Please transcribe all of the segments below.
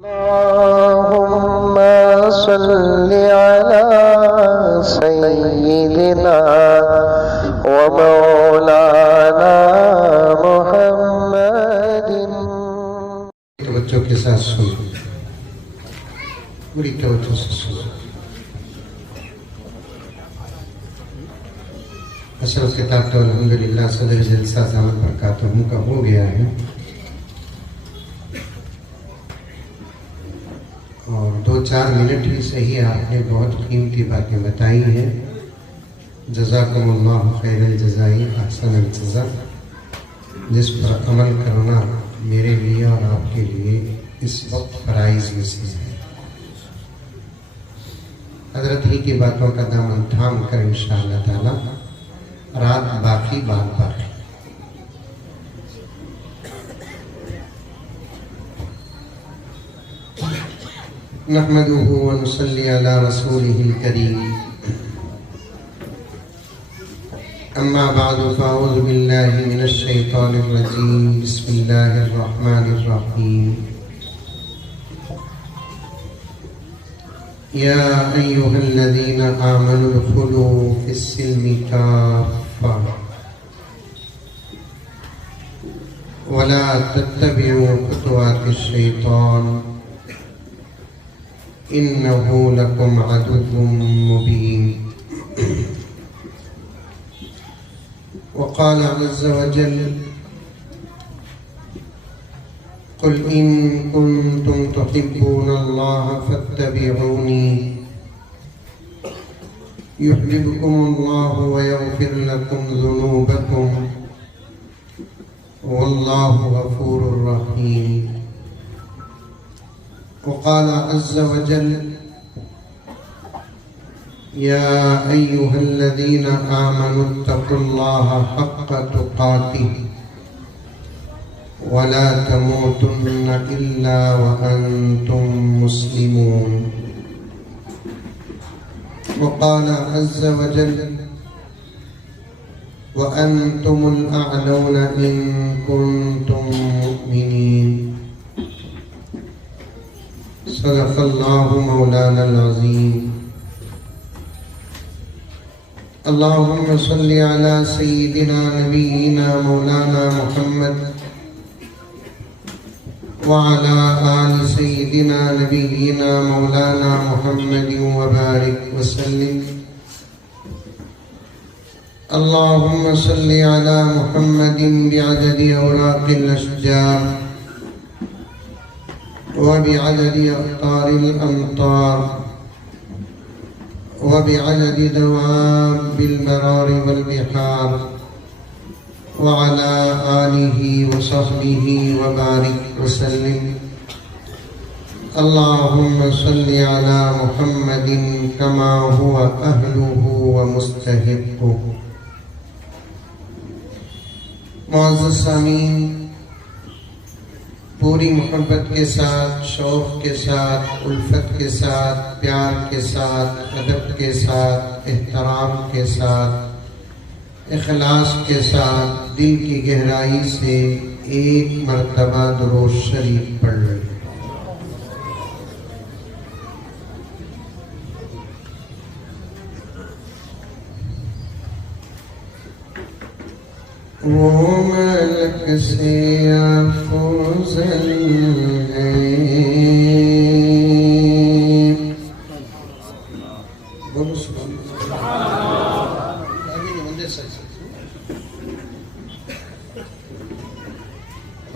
अल्लाहुम्मा सल्लि अला सय्यिदिना व मौलाना मुहम्मदिन। बच्चों के साथ सुनो, पूरी तवज्जो से सुनो। असल किताब तो अल्हम्दुलिल्लाह सदर जलसा ज़ामत बरकातहू का हो गया है और 2-4 मिनट ही सही आपने बहुत कीमती बातें बताई हैं। जज़ाकुमुल्लाह खैरल जज़ाई अहसनल जज़ा। जिस पर अमल करना मेरे लिए और आपके लिए इस वक्त फराइज़ में से है। हज़रत ही की बातों का दामन थाम कर इंशाअल्लाह ताला रात बाकी बात पर नहमदुहु व नुसल्ली अला रसूलिहिल करीम। अम्मा बादु फ़अऊज़ु बिल्लाहि मिनश शैतानिर रजीम। बिस्मिल्लाहिर रहमानिर रहीम। या अय्युहल्लज़ीना आमनु उदखुलू फ़िस्सिल्मि काफ़्फ़ा वला तत्तबिउ खुतुवातिश शैतान इन्नहु लकुम अदुव्वुम मुबीन। वक़ाल अज़्ज़ व जल कुल इन कुन्तुम तुहिब्बूनल्लाह फत्तबिऊनी युह्बिबकुमुल्लाहु व यग़फिर लकुम ज़ुनूबकुम वल्लाहु गफ़ूरुर रहीम। वक़ाल अज़्ज़ व जल या अय्युहल्लज़ीना आमनु इत्तक़ुल्लाह हक़्क़ तुक़ातिह वला तमूतुन्न इल्ला व अंतुम मुस्लिमून। वक़ाल अज़्ज़ व जल व अंतुमुल अअलौन इन कुन्तुम मुमिनीन। सदक़ल्लाहु मौलानल अज़ीम। अल्लाहुम्मा सल्लि अला सय्यिदिना नबिय्यिना मौलाना मुहम्मद व अला आलि सय्यिदिना नबिय्यिना मौलाना मुहम्मदिन व बारिक व सल्लिम। अल्लाहुम्मा सल्लि अला मुहम्मदिन बिअददि औराक़िल अशजार व बिअददि अक़तारिल अमतार व बिअददि दवाबिल बरारि वल बिहार व अला आलिहि व सहबिहि व बारिक व सल्लिम। अल्लाहुम्मा सल्लि अला मुहम्मदिन कमा हुवा अहलुहु व मुस्तहिक़्क़ुहु। मुअज़्ज़ज़ सामीन, पूरी मोहब्बत के साथ, शौक़ के साथ, उल्फत के साथ, प्यार के साथ, अदब के साथ, एहतराम के साथ, इखलास के साथ, दिल की गहराई से एक मर्तबा दुरूद शरीफ पढ़ लें। वो मलक से अफ़ज़ल है, बोलो सुभान अल्लाह।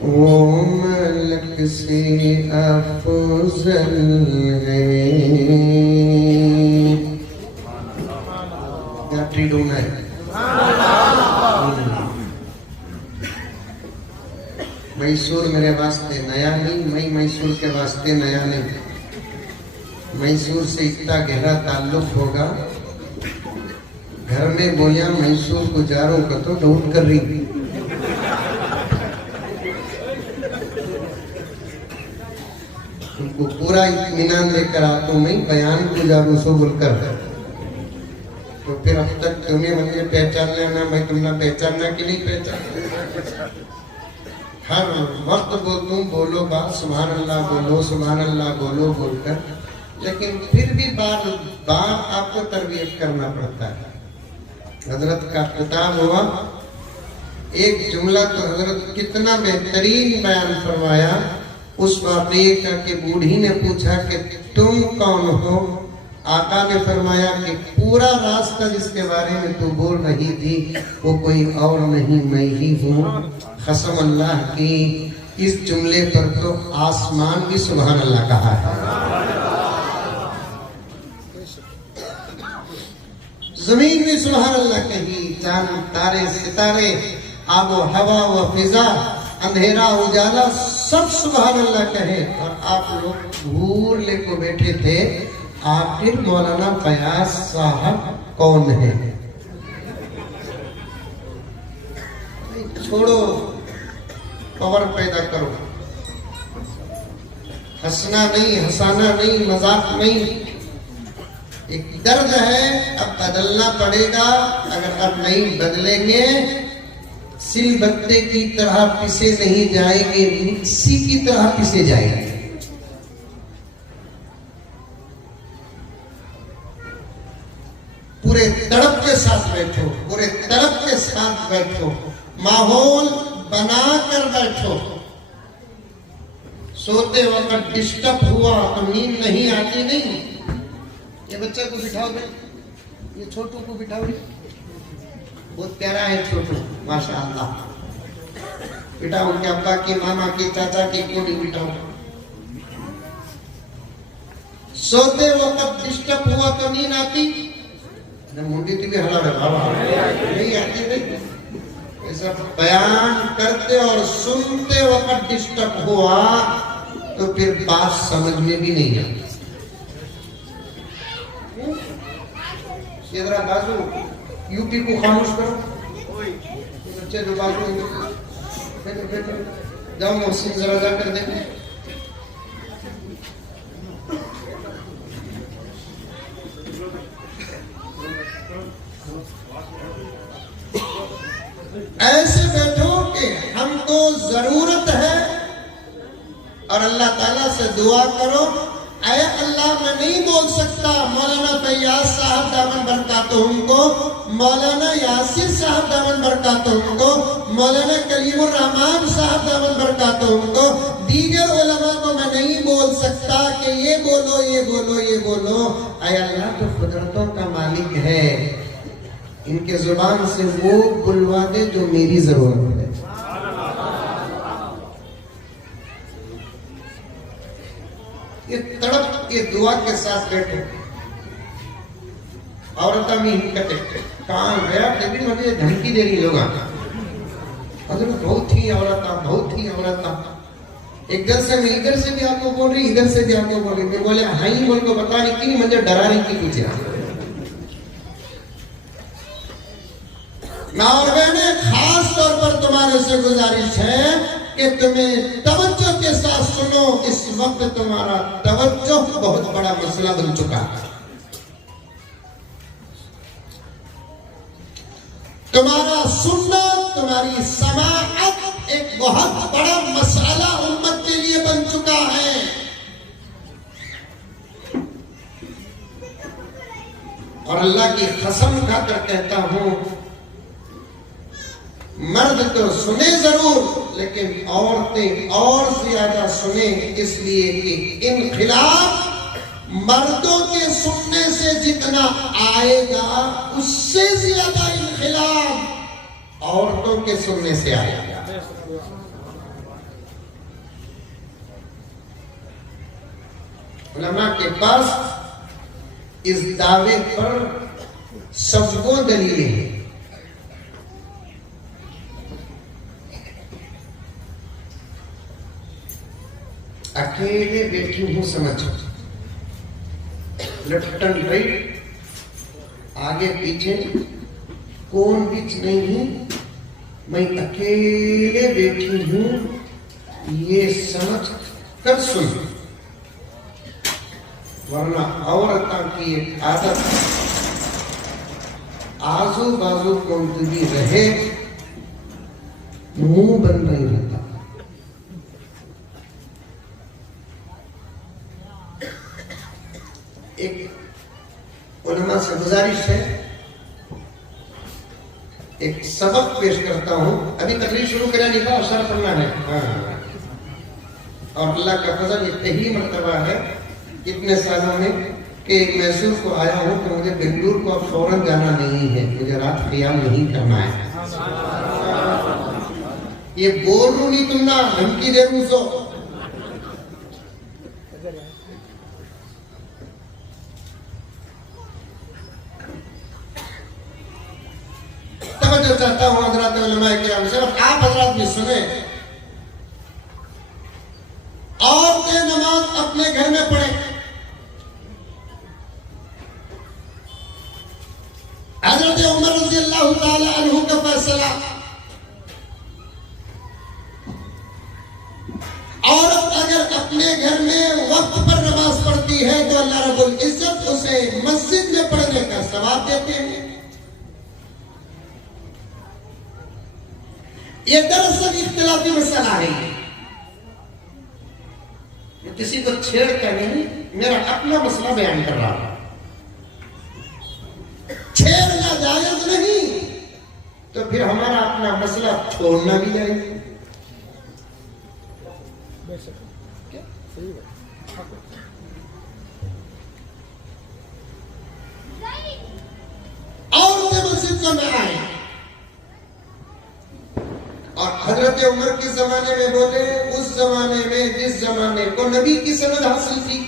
वो मलक से अफ़ज़ल है, क्या ट्रीडूना है? मैसूर मेरे वास्ते नया नहीं, मैं मैसूर के वास्ते नया नहीं। मैसूर से इतना गहरा ताल्लुक होगा, घर में बोलिया मैसूर गुजारों का तो डाउट कर रही। उनको पूरा इत्मीनान लेकर आता हूँ, मैं बयान गुजारूं सो बोलकर। तो फिर अब तक तुम्हें मुझे पहचान लेना, मैं तुमने पहचानना कि नहीं पहचान। हर वक्त वो तुम बोलो बात सुभान अल्लाह बोलो बोलकर, लेकिन फिर भी बार बार आपको तरबियत करना पड़ता है। हजरत का खिताब हुआ, एक जुमला तो हजरत कितना बेहतरीन बयान फरमाया उस वाक़ये का कि बूढ़ी ने पूछा कि तुम कौन हो? आका ने फरमाया कि पूरा रास्ता जिसके बारे में तू बोल रही थी वो कोई और नहीं, मैं ही हूँ। कसम अल्लाह की, इस जुमले पर तो आसमान भी सुभान अल्लाह कहा है, जमीन भी सुभान अल्लाह कही, चांद तारे सितारे आबो हवा व फिजा अंधेरा उजाला सब सुभान अल्लाह कहे। और आप लोग घूर लेको बैठे थे, आखिर मौलाना फयाज साहब कौन है? छोड़ो, पावर पैदा करो, हंसना नहीं, हंसाना नहीं, मजाक नहीं, एक दर्द है, अब बदलना पड़ेगा। अगर अब नहीं बदलेंगे सिल बत्ते की तरह पिसे नहीं जाएंगे, मिक्सी की तरह पिसे जाएंगे। पूरे तड़प के साथ बैठो, पूरे तड़प के साथ बैठो, माहौल बनाकर बैठो। सोते वक्त डिस्टर्ब हुआ तो नींद नहीं आती, नहीं। ये बच्चे को बिठाओ भाई, ये छोटू को बिठाओ, बहुत प्यारा है छोटू माशाअल्लाह। बिठाओ, उनके अब्बा की, मामा की, चाचा की कोडी बिठाओ। सोते वक्त डिस्टर्ब हुआ तो नींद आती, मुंडी भी हला नहीं आती, नहीं। ऐसा बयान करते और सुनते वक्त डिस्टर्ब हुआ तो फिर बात समझ में भी नहीं आती। जरा बाजू यूपी को खामोश करो, बच्चे जो बाजू जाओ, मोहसिन जरा जाकर देखो। ऐसे बैठो कि हमको जरूरत है और अल्लाह ताला से दुआ करो, ऐ अल्लाह मैं नहीं बोल सकता, मौलाना फैयाज साहब दामन बरकातुहू को, मौलाना यासिर साहब दामन बरकातुहू को, मौलाना कलीमुर रहमान साहब दामन बरकातुहू को, दीगर उलमा को मैं नहीं बोल सकता कि ये बोलो ये बोलो ये बोलो। ऐ अल्लाह तो कुदरतों का मालिक है, इनके जुबान से वो बुलवा दे जो मेरी जरूरत है। ये तड़प के दुआ के साथ बैठो। औरता में ही कहते कहाँ गया भी मुझे धमकी दे रही लोग, बहुत ही औरता। इधर से मैं इधर से भी आपको बोल रही, इधर से भी आपको बोल रही। मैं बोले हाँ ही बोल को बता रही कि मुझे डरा रही थी कुछ। और मैंने खास तौर पर तुम्हारे से गुजारिश है कि तुम्हें तवज्जो के साथ सुनो। इस वक्त तुम्हारा तवज्जो बहुत बड़ा मसला बन चुका है। तुम्हारा सुनना, तुम्हारी समाअत एक बहुत बड़ा मसला उम्मत के लिए बन चुका है। और अल्लाह की कसम खाकर कहता हूं, मर्द तो सुने जरूर, लेकिन औरतें और ज्यादा सुने, इसलिए कि इनखिलाफ मर्दों के सुनने से जितना आएगा उससे ज्यादा इनखिलाफ औरतों के सुनने से आएगा। उलमा के पास इस दावे पर सबको दलीलें हैं। अकेले बैठी हूं समझ, लटकन राइट, आगे पीछे कौन बीच नहीं हूं, मैं अकेले बैठी हूं, ये समझ कर सुन। वरना औरता की एक आदत, आजू बाजू कौन भी रहे, मुंह बंद नहीं रहता। एक उलमा से गुजारिश है, एक सबक पेश करता हूं। अभी तकरीर शुरू करा नहीं था, असर पढ़ना है। और अल्लाह का फजल इतने ही मर्तबा है इतने सालों में कि मैसूर को आया हूं कि मुझे बेंगलुरु को अब फौरन जाना नहीं है, मुझे रात क़ियाम नहीं करना है। ये बोल रू नहीं तुम ना धमकी दे रू सो। तवज्जो चाहता हूं हज़रात उलमाए किराम से, आप हज़रात भी सुने। औरतें नमाज अपने घर में पढ़े। हज़रत उमर रज़ी अल्लाह ताला अन्हु का फैसला, औरत अगर अपने घर में वक्त पर नमाज पढ़ती है तो अल्लाह रब्बुल इज्जत उसे मस्जिद में पढ़ने का सवाब देते हैं। ये दरअसल इख्तिलाफी मसला है, किसी को छेड़ कर नहीं, मेरा अपना मसला बयान कर रहा हूं। छेड़ना जायज नहीं तो फिर हमारा अपना मसला छोड़ना भी जायज। औरतें मस्जिद में आए और हजरत उमर के जमाने में बोले, उस जमाने में जिस जमाने को नबी की सनद हासिल थी,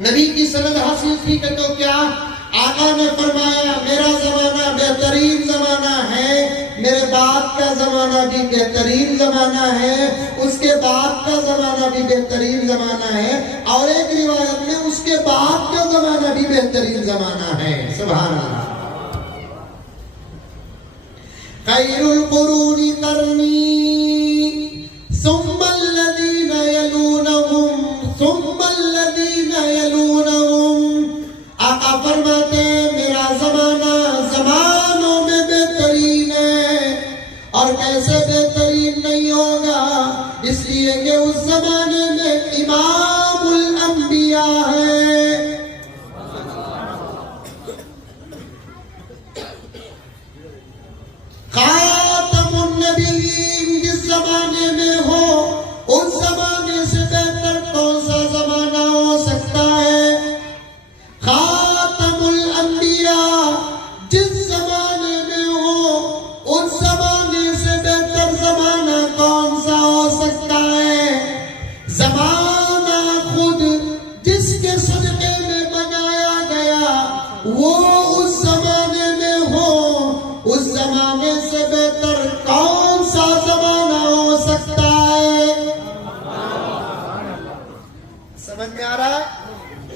नबी की सनद हासिल थी कि तो क्या आका ने फरमाया मेरा जमाना बेहतरीन जमाना है, मेरे बाप का जमाना भी बेहतरीन जमाना है, उसके बाप का जमाना भी बेहतरीन जमाना है, और एक रिवायत में उसके बाप का जमाना भी बेहतरीन जमाना है। सुभान अल्लाह। खैरुल कुरूनी करनी सुम्मल्लज़ीना यलूनहुम सुम्मल्लज़ीना यलूनहुम। आका फरमाते मेरा जमाना जमानों में बेहतरीन है। और कैसे बेहतरीन नहीं होगा, इसलिए कि उस जमाने में इमामुल अंबिया है। खातमुन नबीयीन जिस जमाने में हो, उस जमाने से बेहतर कौन सा जमाना हो सकता है। खातमुल अंबिया जिस जमाने में हो, उस जमाने से बेहतर जमाना कौन सा हो सकता है। जमाना खुद जिसके सदके में बनाया गया वो उस जमाने में हो, उस जमाने से बेहतर कौन सा जमाना हो सकता है। समझ में आ रहा है?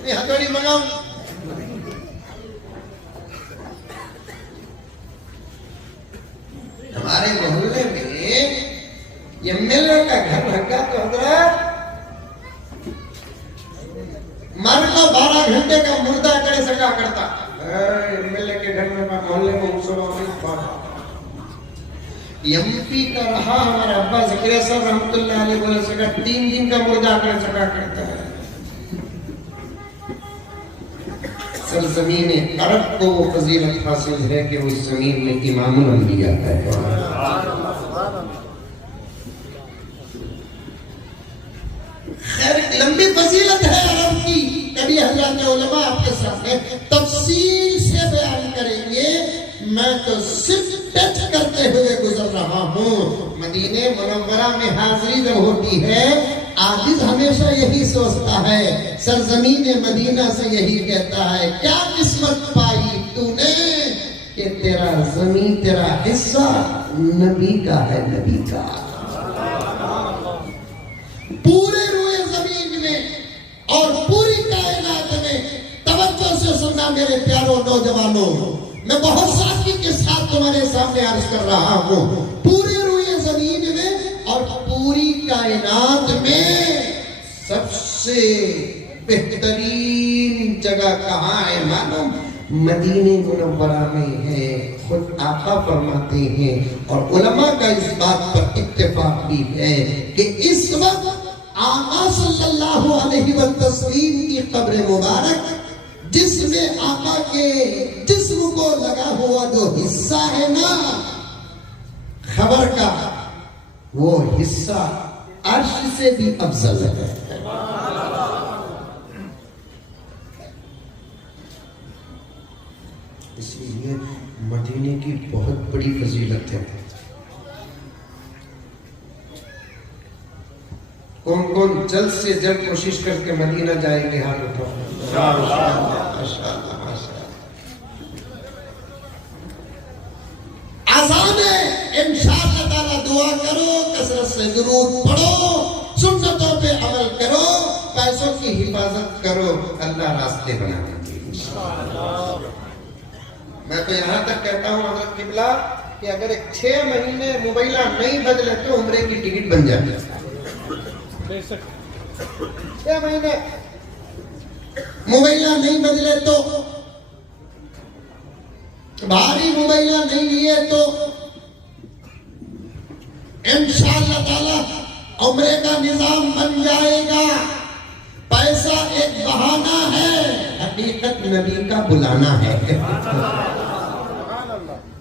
ये हथौड़ी मंगाऊं। हमारे मोहल्ले में एमएलए का घर लगा तो हजरत मर को 12 घंटे का मुर्दा करे सका करता। एमएलए के घर में मोहल्ले में एमपी का रहा हमारा अब्बा ज़करिया साहब रहमतुल्लाह अलैह बोले सका 3 दिन का मुर्दा कर सका करता है। सरजमीन अरब को वो फजीलत हासिल है कि उस जमीन में इमामुल अंबिया है। खैर लंबी फजीलत है अरब की, कभी हज़रात उलमा आपके सामने तफसील से बयान करेंगे। मैं तो सिर्फ टच करते हुए गुजर रहा हूँ। मदीने मुनव्वरा में हाजिरी जब होती है, आजिज हमेशा यही सोचता है, सरजमीन मदीना से यही कहता है क्या किस्मत पाई तूने कि तेरा जमीन तेरा हिस्सा नबी का है, नबी का। पूरे रुए जमीन में और पूरी कायनात में तवज्जो से सुनना मेरे प्यारों नौजवानों, मैं बहुत सादगी के साथ तुम्हारे सामने अर्ज कर रहा हूँ। पूरे रुए जमीन में और पूरी कायनात में सबसे बेहतरीन जगह कहाँ है मालूम? मदीने मुनव्वरा में है। खुद आका फरमाते हैं और उलमा का इस बात पर इत्तेफाक भी है कि इस वक्त आका सल्लल्लाहु अलैहि वसल्लम की कब्र मुबारक, जिसमें आका के जिस्म को लगा हुआ जो हिस्सा है ना खबर का, वो हिस्सा अर्श से भी अफजल है। इसलिए मदीने की बहुत बड़ी फजीलत है। कौन कौन जल्द से जल्द कोशिश करके मदीना जाएंगे? हाथ उठाओ। आसान है, इंशाअल्लाह ताला दुआ करो, कसरत से दुरूद पढ़ो, सुन्नतों पे अमल करो, पैसों की हिफाजत करो, अल्लाह रास्ते बना देंगे इंशाअल्लाह। मैं तो यहाँ तक कहता हूँ हज़रत किबला कि अगर एक 6 महीने मोबाइल नहीं बदले तो उम्रे की टिकट बन जाए। 6 महीने मोबाइल नहीं बदले तो, भारी मोबाइल नहीं लिए तो इंशाअल्लाह ताला उम्रे का निजाम बन जाएगा। पैसा एक बहाना है, हकीकत नबी का बुलाना है।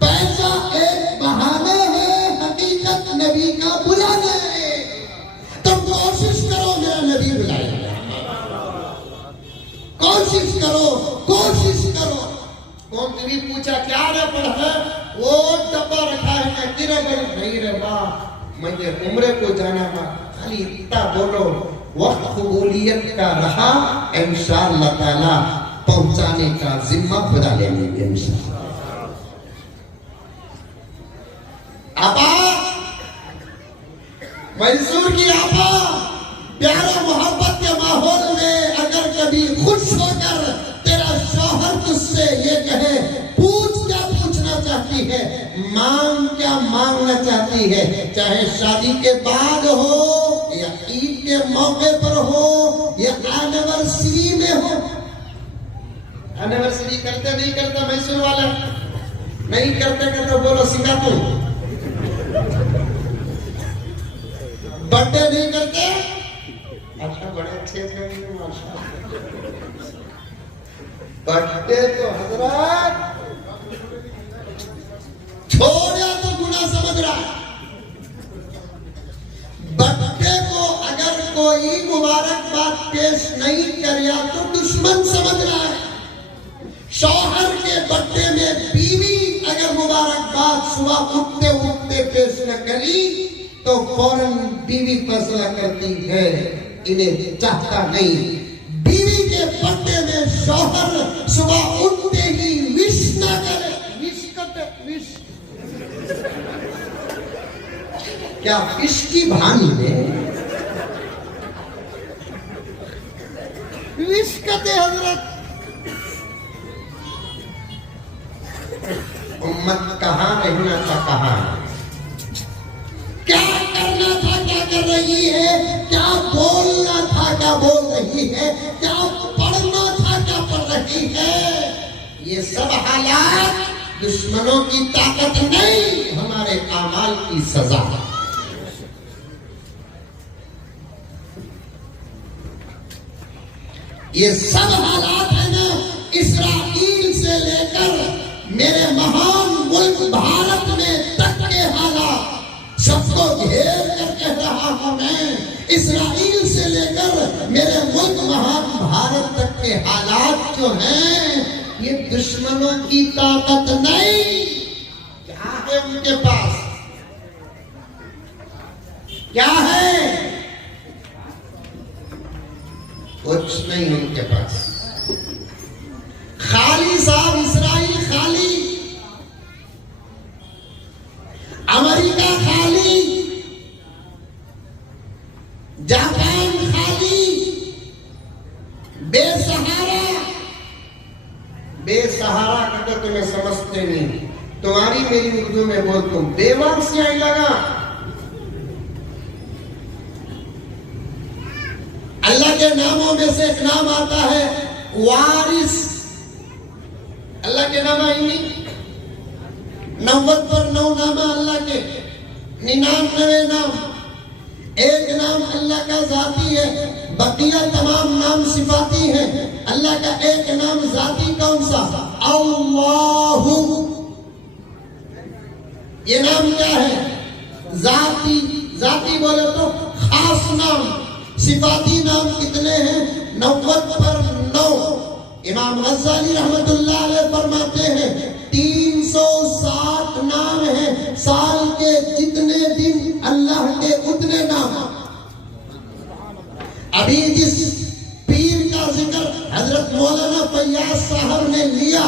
पैसा एक बहाना है, हकीकत नबी का बुलाना है। तुम कोशिश करो मेरा नबी बुलाएगा, कोशिश करो, कोशिश करो। कौन तुम्हें पूछा क्या रे पढ़ा, वो डब्बा रखा है ना किरे नहीं रे बा, मुझे उम्रे को जाना था, खाली इतना बोलो, वक्त कबूलियत का रहा, इंशाअल्लाह ताला पहुंचाने का जिम्मा खुदा ले लेंगे इंशाअल्लाह। आपा मंसूर की आपा, प्यारा मोहब्बत के माहौल में अगर कभी खुश होकर तेरा शौहर तुझसे ये कहे, पूछ क्या पूछना चाहती है, मांग क्या मांगना चाहती है, चाहे शादी के बाद हो या ईद के मौके पर हो या एनिवर्सरी में हो। एनिवर्सरी करते नहीं करते मैसूर वाला नहीं करते करते बोलो सिखा तू। बर्थडे नहीं करते, अच्छा बड़े अच्छे से माशाअल्लाह। बर्थडे तो हजरत छोड़ा तो गुनाह समझ रहा है। बर्थडे को अगर कोई मुबारकबाद पेश नहीं किया तो दुश्मन समझ रहा है। शौहर के बर्थडे में बीवी अगर मुबारकबाद सुबह उठते उठते पेश न करी तो फौरन बीवी फैसला करती है इन्हें चाहता नहीं। बीवी के बर्थडे में शौहर सुबह उठते ही विश न करे, विश करते, विश क्या विश की भानी में विश करते हजरत। उम्मत कहाँ रहना था, कहाँ क्या करना था, क्या कर रही है, क्या बोलना था, क्या बोल रही है, क्या पढ़ना था, क्या पढ़ रही है। ये सब हालात दुश्मनों की ताकत नहीं, हमारे अमाल की सजा। ये सब हालात है ना, इस्राइल से लेकर मेरे महान मुल्क भारत में तक के हालात, सबको घेर कर कह रहा हूं मैं, इस्राइल से लेकर मेरे मुल्क महान भारत तक के हालात जो हैं, ये दुश्मनों की ताकत नहीं। क्या है उनके पास, क्या है, कुछ नहीं उनके पास। खाली साहब इस्राइल खाली, अमेरिका खाली, जापान खाली, बेसहारा। बेसहारा का तो तुम्हें समझते नहीं, तुम्हारी मेरी उर्दू में बोल, तुम बेवारसियां लगा। अल्लाह के नामों में से एक नाम आता है वारिस। अल्लाह के नाम आई नहीं, 90 पर 9 नाम अल्लाह के, 99 नाम एक नाम अल्लाह का जाती है, बकिया तमाम नाम सिफाती हैं। अल्लाह का एक नाम जाती कौन सा? अल्लाहु। ये नाम क्या है? जाती। जाती बोले तो खास नाम। सिफाती नाम कितने हैं? 90 पर 9। इमाम गज़ाली रहमतुल्लाह अलैह फरमाते हैं 360 नाम हैं। साल के जितने दिन अल्लाह के उतने नाम। अभी जिस पीर का जिक्र हजरत मौलाना फैयाज साहब ने लिया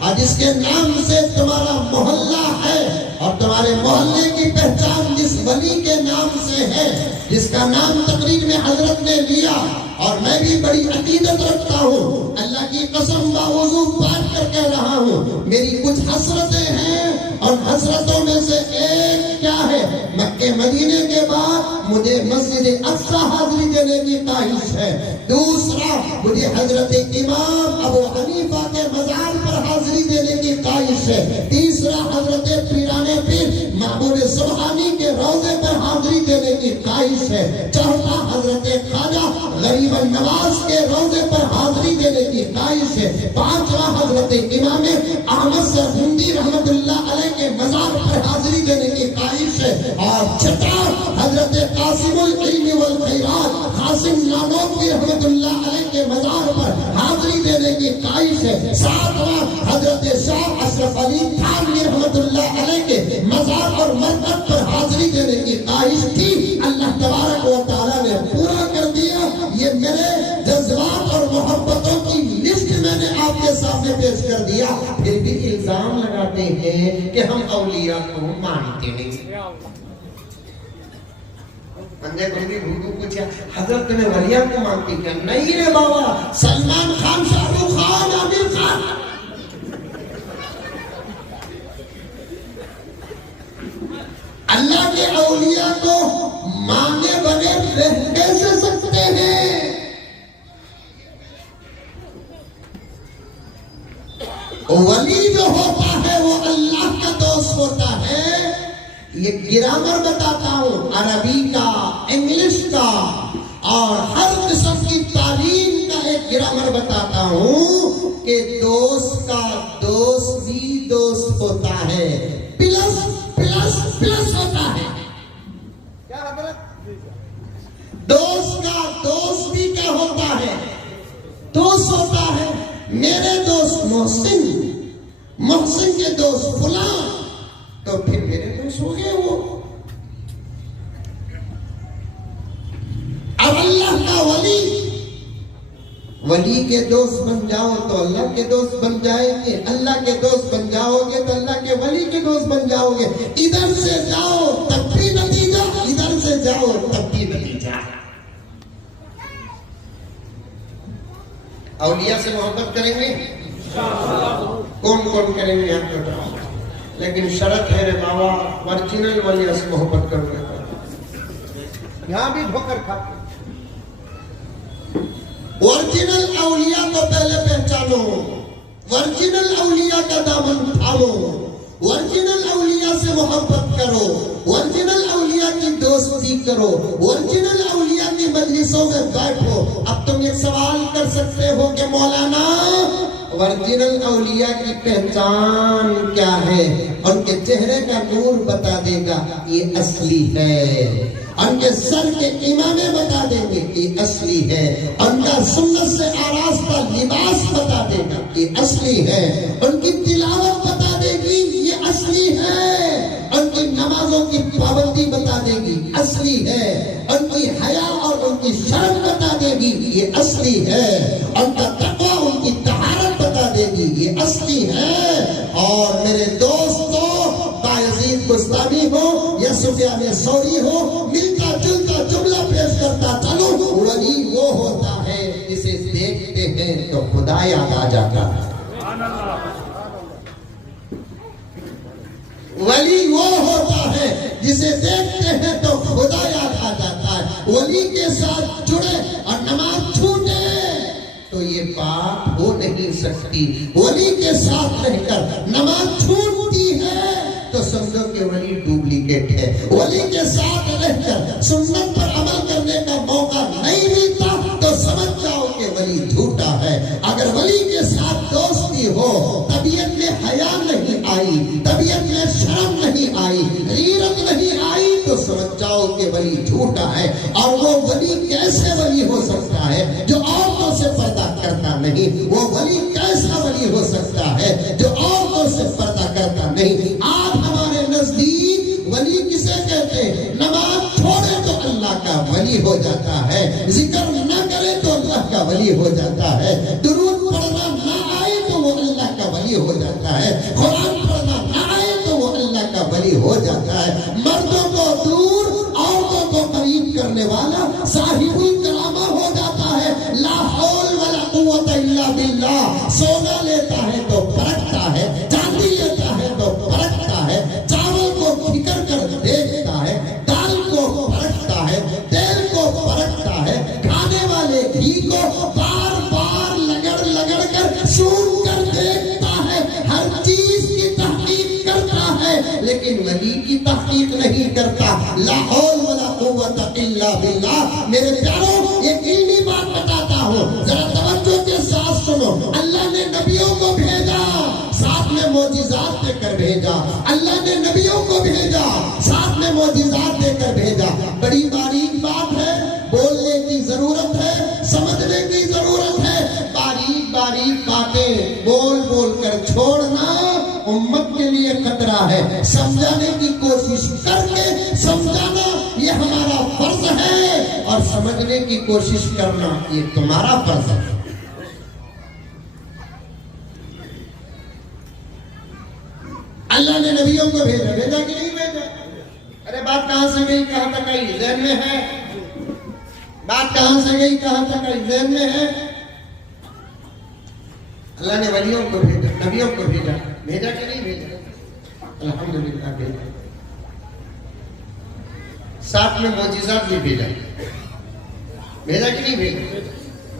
और जिसके नाम से तुम्हारा मोहल्ला है और तुम्हारे मोहल्ले की पहचान जिस वली के नाम से है, जिसका नाम तकरीर में हजरत ने लिया, और मैं भी बड़ी अकीदत रखता हूँ, अल्लाह की कसम बावजूद बात कर कह रहा हूँ, मेरी कुछ हसरतें हैं और हसरतों में से एक क्या है? मक्के मदीने के बाद मुझे मस्जिद अक्सा हाजिरी देने की ख्वाहिश है। दूसरा, मुझे हजरत इमाम अबू हनीफा के मजार पर हाजिरी देने की ख्वाहिश है। तीसरा, हजरत पीराने पीर महबूब सुबहानी के रोजे पर हाजिरी देने की ख्वाहिश है। चौथा, हजरत ख्वाजा गरीब नवाज के रोजे पर हाजिरी देने की ख्वाहिश है। पांचवा, हजरत इमाम अहमद सरहिंदी रहमतुल्लाह अलैह के मजार पर हाजिरी देने की ख्वाहिश है। और छठा, हजरत कासिमुल इल्म वल खैरात कासिम नानोवी रहमतुल्लाह अलैह के मजार पर हाजिरी देने की ख्वाहिश है। सातवां, हजरत शाह अशरफ अली थानवी रहमतुल्लाह अलैह के मजार और मरकज पर हाजिरी देने की ख्वाहिश थी। अल्लाह तबारक व तआला ने पूरा कर दिया। ये मेरे जज्बात और मोहब्बतों की लिस्ट मैंने आपके सामने पेश कर दिया। फिर भी इल्जाम लगाते हैं कि हम औलिया को मानते नहीं। पूछा, हजरत तुम्हें वलिया को मानती क्या? नहीं रे बाबा, सलमान खान, शाहरुख खान, आमिर खान। अल्लाह के औलिया को मानने बने रह कैसे सकते हैं? वली जो होता है वो अल्लाह का दोस्त होता है। ये ग्रामर बताता हूं, अरबी का, इंग्लिश का और हर किस्म की तालीम का एक ग्रामर बताता हूं कि दोस्त का दोस्त भी दोस्त होता है, प्लस प्लस प्लस होता है। क्या हजरत? दोस्त का दोस्त भी क्या होता है? दोस्त होता है। मेरे दोस्त मोहसिन, मोहसिन के दोस्त फलां, तो फिर मेरे दोस्त हो गए वो। अब अल्लाह का वली, वली के दोस्त बन जाओ तो अल्लाह के दोस्त बन जाएंगे, अल्लाह के दोस्त बन जाओगे तो अल्लाह के वली के दोस्त बन जाओगे। इधर से जाओ तब भी नतीजा, इधर से जाओ तब भी नतीजा। औलिया से मोहब्बत करेंगे? कौन कौन करेंगे आप बताओ? लेकिन शर्त है रे बाबा, ओरिजिनल वलिया से मोहब्बत करोगे। यहां भी धोकर खाते। ओरिजिनल औलिया को पहले पहचानो, ओरिजिनल औलिया का दामन थामो, ओरिजिनल औलिया से मोहब्बत करो, ओरिजिनल औलिया की दोस्ती करो, ओरिजिनल औलिया की मजलिसों में बैठो। अब तुम एक सवाल कर सकते हो कि मौलाना ओरिजिनल औलिया की पहचान क्या है? उनके चेहरे का नूर बता देगा ये असली है, उनके सर के इमामे बता देंगे ये असली है, उनका सुन्नत से आरास्ता लिबास बता देगा ये असली है, उनकी तिलावत बता देगी ये असली है, उनकी नमाजों की पाबंदी बता देगी असली है, उनकी हया और उनकी शर्म बता देगी ये असली है, उनका तकवा, उनकी तहारत बता देगी ये असली है। और मेरे दोस्तों, बायजीद बुस्तामी हो या सुफियान सौरी हो, मिलता जुलता जुमला पेश करता चलो, वली वो होता है जिसे देखते हैं तो खुदा याद आ जाता है। वली वो होता है जिसे देखते हैं तो खुदा याद आ जाता है। वली के साथ जुड़े और नमाज छूटे तो ये बात हो नहीं सकती। वली के साथ रहकर नमाज छूटती है तो समझो कि वली डुप्लीकेट है। वली के साथ रहकर सुन्नत पर और वो वली कैसे वली हो सकता है जो औरतों से पर्दा करता नहीं? वो वली कैसा वली हो सकता है जो औरतों से पर्दा करता नहीं? आज हमारे नजदीक वली किसे कहते हैं? नमाज छोड़े तो अल्लाह का वली हो जाता है, जिक्र न करे तो अल्लाह का वली हो जाता है, दुरूद पढ़ना ना आए तो वो अल्लाह का वली हो जाता है, कुरान पढ़ना ना आए तो वो अल्लाह का वली हो जाता है। मर्दों को दूर औरतों को करीब करने वाला साहिबुल करामा हो जाता है। ला हौल वला कुव्वत इल्ला बिल्लाह। सोना लेता है तो परखता है, चांदी लेता है तो परखता है, चावल को ठिकर कर देखता है, दाल को परखता है, तेल को परखता है, खाने वाले घी को बार बार लगड़ लगड़ कर सूंघ कर देखता है, हर चीज की तहकीक करता है, लेकिन वली की तहकीक नहीं करता। ला हौल वला कुव्वत इल्ला बिल्लाह। मेरे प्यारों, एक इल्मी बात बताता हूँ, जरा तवज्जो के साथ सुनो। अल्लाह ने नबियों को भेजा, साथ में मोजिजात देकर भेजा। अल्लाह ने नबियों को भेजा, साथ में मोजिजात देकर भेजा। बड़ी बारीक बात है, बोलने की जरूरत है, समझने की जरूरत है। बारीक बारीक बातें बोल बोल कर छोड़ना उम्मत के लिए खतरा है। समझाने की कोशिश करके समझाना ये हमारा फर्ज है, और समझने की कोशिश करना ये तुम्हारा फर्ज है। अल्लाह ने नबियों को भेजा, भेजा कि नहीं भेजा? अरे बात कहां से गई कहां तक आई? ज़हन में है? बात कहां से गई कहां तक आई? ज़हन में है? अल्लाह ने वलियों को भेजा, नबियों को भेजा, भेजा कि नहीं भेजा? अल्हम्दुलिल्लाह भेजा। साथ में मोजिज़ात भी भेजा, भेजा कि नहीं भेजा?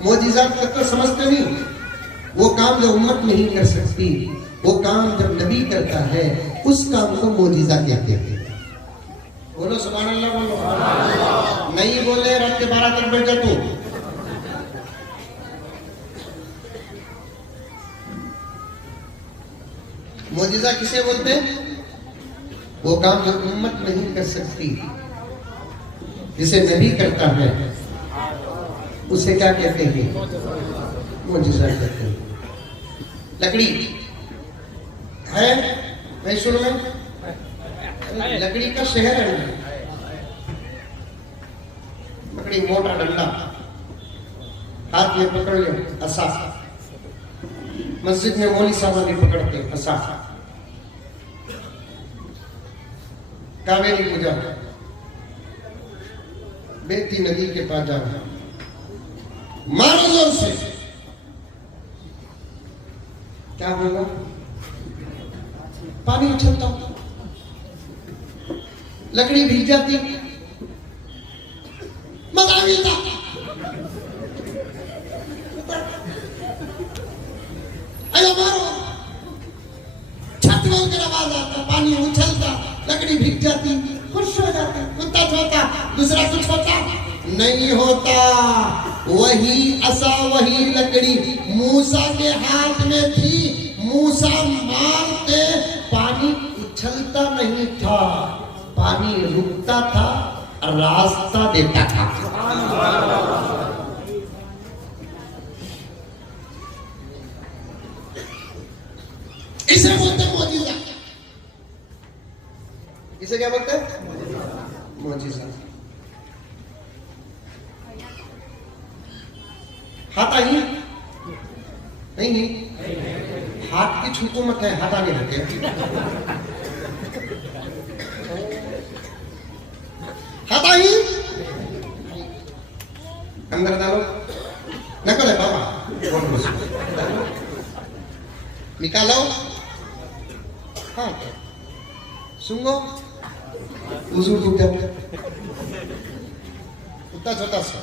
मोजिज़ात तक तो समझते नहीं। वो काम जो उम्मत नहीं कर सकती, वो काम जब नबी करता है, उस काम को मोजिज़ा कहते हैं। बोलो सुभान अल्लाह, बोलो। नहीं बोले रात के 12 तक बैठ जा तू। मोजिज़ा किसे बोलते हैं? वो काम जो उम्मत नहीं कर सकती, जिसे नबी करता है, उसे क्या कहते हैं? मोजिज़ा कहते हैं। लकड़ी है मैसूर में, लकड़ी का शहर है। लकड़ी मोटा डंडा हाथ में पकड़ लो, असा। मस्जिद में मौली साहब भी पकड़ते असा। कावेरी पूजा, बेती नदी के पास जाना, मारो जोर से, क्या होगा? पानी उछलता, लकड़ी भीग जाती, मजा मिलता। अरे मारो, छत बोलकर आवाज आता, पानी उछलता, लकड़ी भीग जाती, खुश हो जाता। कुत्ता छोटा, दूसरा कुछ होता नहीं होता। वही असा, वही लकड़ी मूसा के हाथ में थी। मूसा मारते, पानी उछलता नहीं था, पानी रुकता था, रास्ता देता था। इसे बोलते हैं मोजिज़ा। इसे क्या बोलते हैं? मोजिज़ा। हाथ आई नहीं, हाथ की हुकूमत है, हाथ आने देते। हाथ आई, अंदर डालो, नकल है बाबा, निकालो। हाँ, सुंगो, वुज़ू डूब जाता, उतना छोटा सा।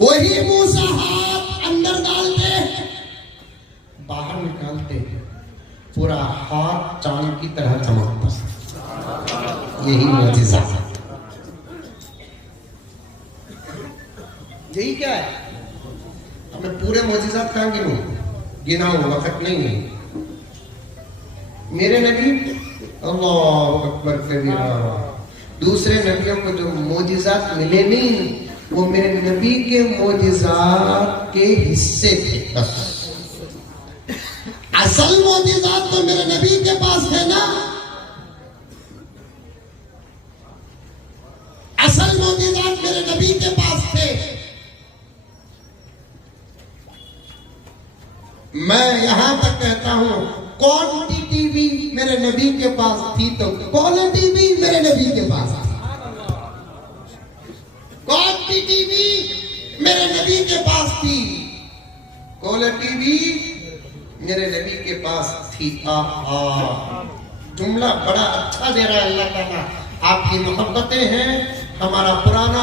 वही मूसा हाथ अंदर डालते, बाहर निकालते, पूरा हाथ चांद की तरह चमकता। यही मोजिज़ा। यही क्या है? अब मैं पूरे मोजिज़ात कहाँ गिनूं? गिनाऊं, वक्त नहीं है। मेरे नबी अल्लाहु अकबर कबीरा, दूसरे नबियों को जो मोजिजात मिले नहीं, वो मेरे नबी के मोजिजात के हिस्से थे बस। असल मोजिजात तो मेरे नबी के पास है ना, असल मोजिजात मेरे नबी के पास थे। मैं यहां तक कहता हूं क्वांटिटी भी मेरे नबी के पास थी तो क्वालिटी भी मेरे नबी के पास थी। क्वांटिटी भी मेरे नबी के पास थी, क्वालिटी भी मेरे नबी के पास थी। जुमला बड़ा अच्छा दे रहा है अल्लाह ताला। आपकी मोहब्बतें हैं, हमारा पुराना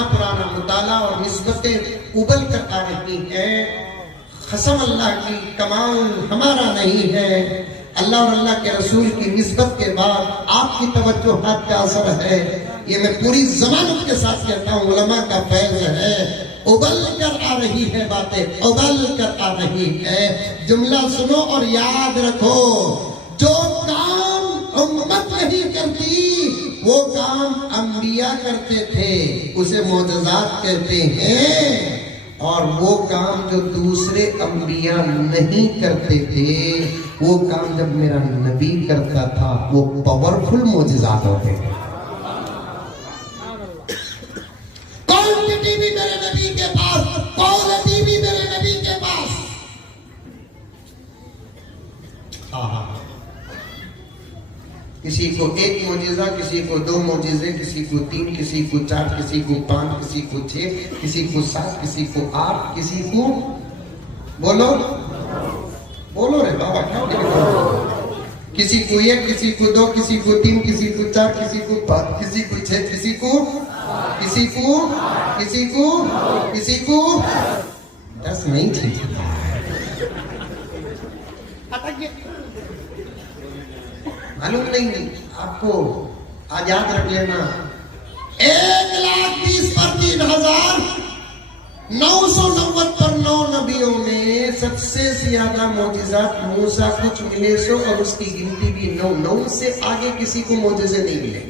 मुताला और निस्बतें उबल कर आ रही हैं। कसम अल्लाह की, कमाल हमारा नहीं है, अल्लाह और अल्लाह के रसूल की निस्बत के बाद आपकी तवज्जो हाथ का असर है। ये मैं पूरी जमानत के साथ कहता हूँ, उलमा का फैज़ है। उबल कर आ रही है बातें, उबल कर आ रही है। जुमला सुनो और याद रखो, जो काम उम्मत नहीं करती वो काम अंबिया करते थे, उसे मोजज़ात कहते हैं। और वो काम जो दूसरे अंबिया नहीं करते थे, वो काम जब मेरा नबी करता था, वो पावरफुल मोजज़ात होते हैं। क्वांटिटी भी मेरे नबी के पास, क्वालिटी भी मेरे नबी के पास। किसी को एक मोजिजा, किसी को 2 मोजिजे, किसी को 3, किसी को 4, किसी को 5, किसी को 6, किसी को 7, किसी को 8, किसी को बोलो रे बाबा, किसी को 1, किसी को 2, किसी को 3, किसी को 4, किसी को 5, किसी को 6, किसी को 10 नहीं थी। मालूम नहीं आपको, आज याद रख लेना, 1,20,000 पर 3,000, 990 पर 9 नबियों में सबसे ज्यादा मोजिज़ात मूसा कुछ मिले सो, और उसकी गिनती भी 9 से आगे किसी को मोजिज़े नहीं मिले।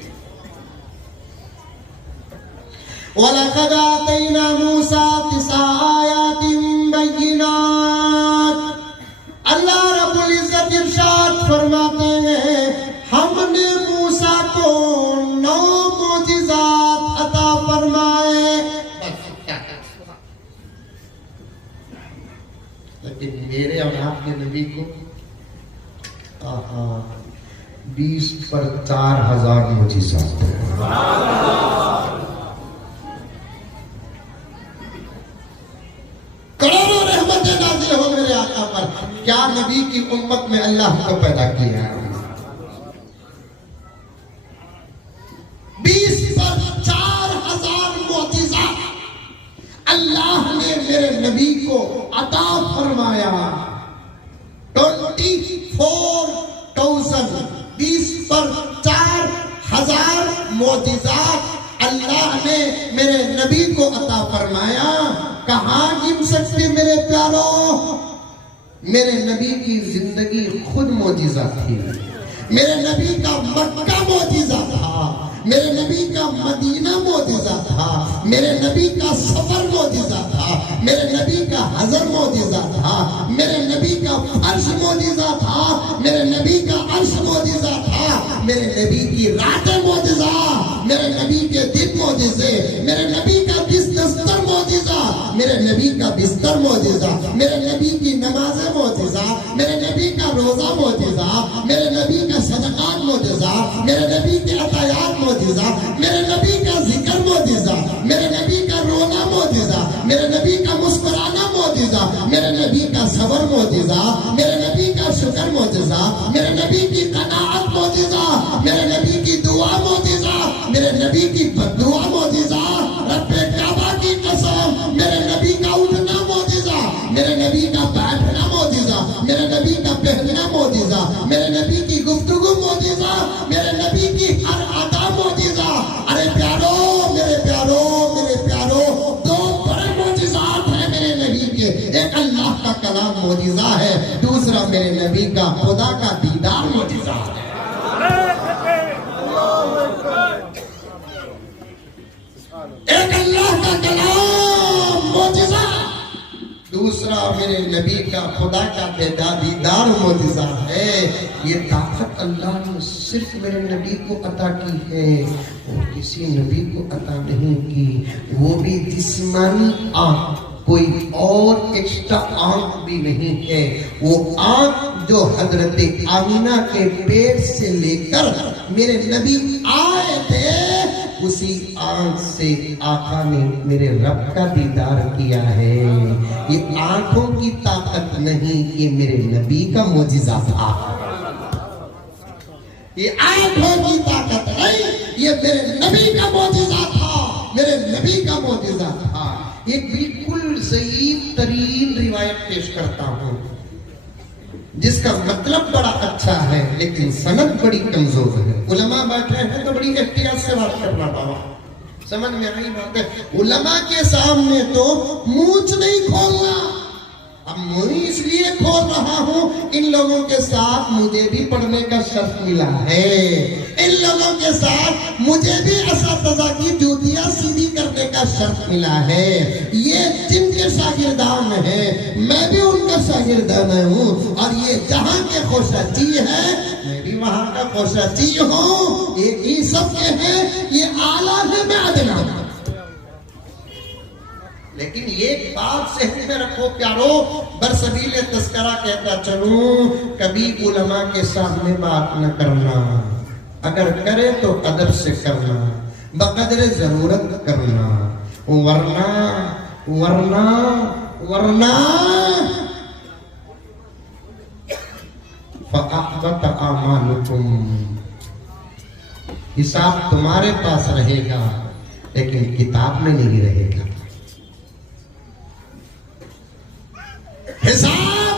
वलक़द आतैना मूसा 9 आयातिन बय्यिनात। अल्लाह रब्बुल इज्जत इरशाद फरमाते हैं, हमने मूसा को 9 मोजिज़ात अता फरमाए। लेकिन मेरे और आपके नबी को 20 पर 4,000 मोजिज़ात। करोड़ों रहमतें नाज़िल हो मेरे आका पर। क्या नबी की उम्मत में अल्लाह को पैदा किया है। 20 पर 4,000 मोजिज़ात अल्लाह ने मेरे नबी को अता फरमाया। 24,000, 20 पर 4,000 मोजिज़ात अल्लाह ने मेरे नबी को अता फरमाया। कहां गिन सकते मेरे प्यारों, मेरे नबी की जिंदगी खुद मोजिज़ा थी। मेरे नबी का मक्का मोजिज़ा था, मेरे नबी का मदीना मोजिज़ा था, मेरे नबी का सफर मोजिज़ा था, मेरे नबी का हज़र मोजिज़ा था, मेरे नबी का फर्श मोजिज़ा था, मेरे नबी का अर्श मोजिज़ा था, मेरे नबी की रातें मोजिज़ा, मेरे नबी के दिन मोजिज़े, मेरे नबी का बिस्तर मोजिज़ा, मेरे नबी का बिस्तर मोजिज़ा, मेरे नबी की नमाज़ें मोजिज़ा, मेरे नबी का रोज़ा मोजिज़ा, मेरे नबी का सदक़ात मोजिज़ा, मेरे नबी के अतायात मोजिज़ा, मेरे नबी का जिक्र मोजिज़ा, मेरे नबी का रोना मोजिज़ा, मेरे नबी का मुस्कुराना मोजिज़ा, मेरे नबी का सबर मोजिज़ा, मेरे नबी का शुक्र मोजिज़ा, मेरे नबी की कनाअत मोजिज़ा, मेरे नबी की दुआ मोजिज़ा, मेरे नबी की एक अल्लाह का कलाम मोजिजा, दूसरा मेरे नबी का खुदा का दीदार मोजिजा है। ये ताकत अल्लाह ने सिर्फ मेरे नबी को अता की है और किसी नबी को अता नहीं की, वो भी जिस्मानी आंख, कोई और एक्स्ट्रा आंख भी नहीं है। वो आंख जो हजरत आमिना के पेट से लेकर मेरे नबी आए थे, उसी आंख से आका ने मेरे रब का दीदार किया है। ये आंखों की ताकत नहीं, ये मेरे नबी का मोजिजा था। ये आंखों की ताकत नहीं, ये मेरे नबी का मोजिजा था, मेरे नबी का मोजिजा था। एक बिल्कुल ज़ईफ तरीन रिवायत पेश करता हूं, जिसका मतलब बड़ा अच्छा है लेकिन सनद बड़ी कमजोर है। उलमा बैठे हैं तो बड़ी एहतियात से बात करना बाबा, समझ में आई बात है। उलमा के सामने तो मूंछ नहीं खोलना। अब मुंह इसलिए खोल रहा हूं, इन लोगों के साथ मुझे भी पढ़ने का शर्फ मिला है, इन लोगों के साथ मुझे भी असातिज़ा की जूतियां सीधी करने का शर्फ मिला है। ये जिनके शागिर्दान है, मैं भी उनका शागिर्दान हूँ, और ये जहां के खोशाची है, मैं भी वहां का खोशाची हूँ। एक ही सबके हैं, ये आला है, मैं अदना हूं। लेकिन एक बात सहन में रखो प्यारो, बरसबीले तस्करा कहता चलूं, कभी उलमा के सामने बात न करना, अगर करे तो अदब से करना, बकदरे जरूरत करना, वरना फअहबत आमालुकुम, हिसाब तुम्हारे पास रहेगा लेकिन किताब में नहीं रहेगा। हिसाब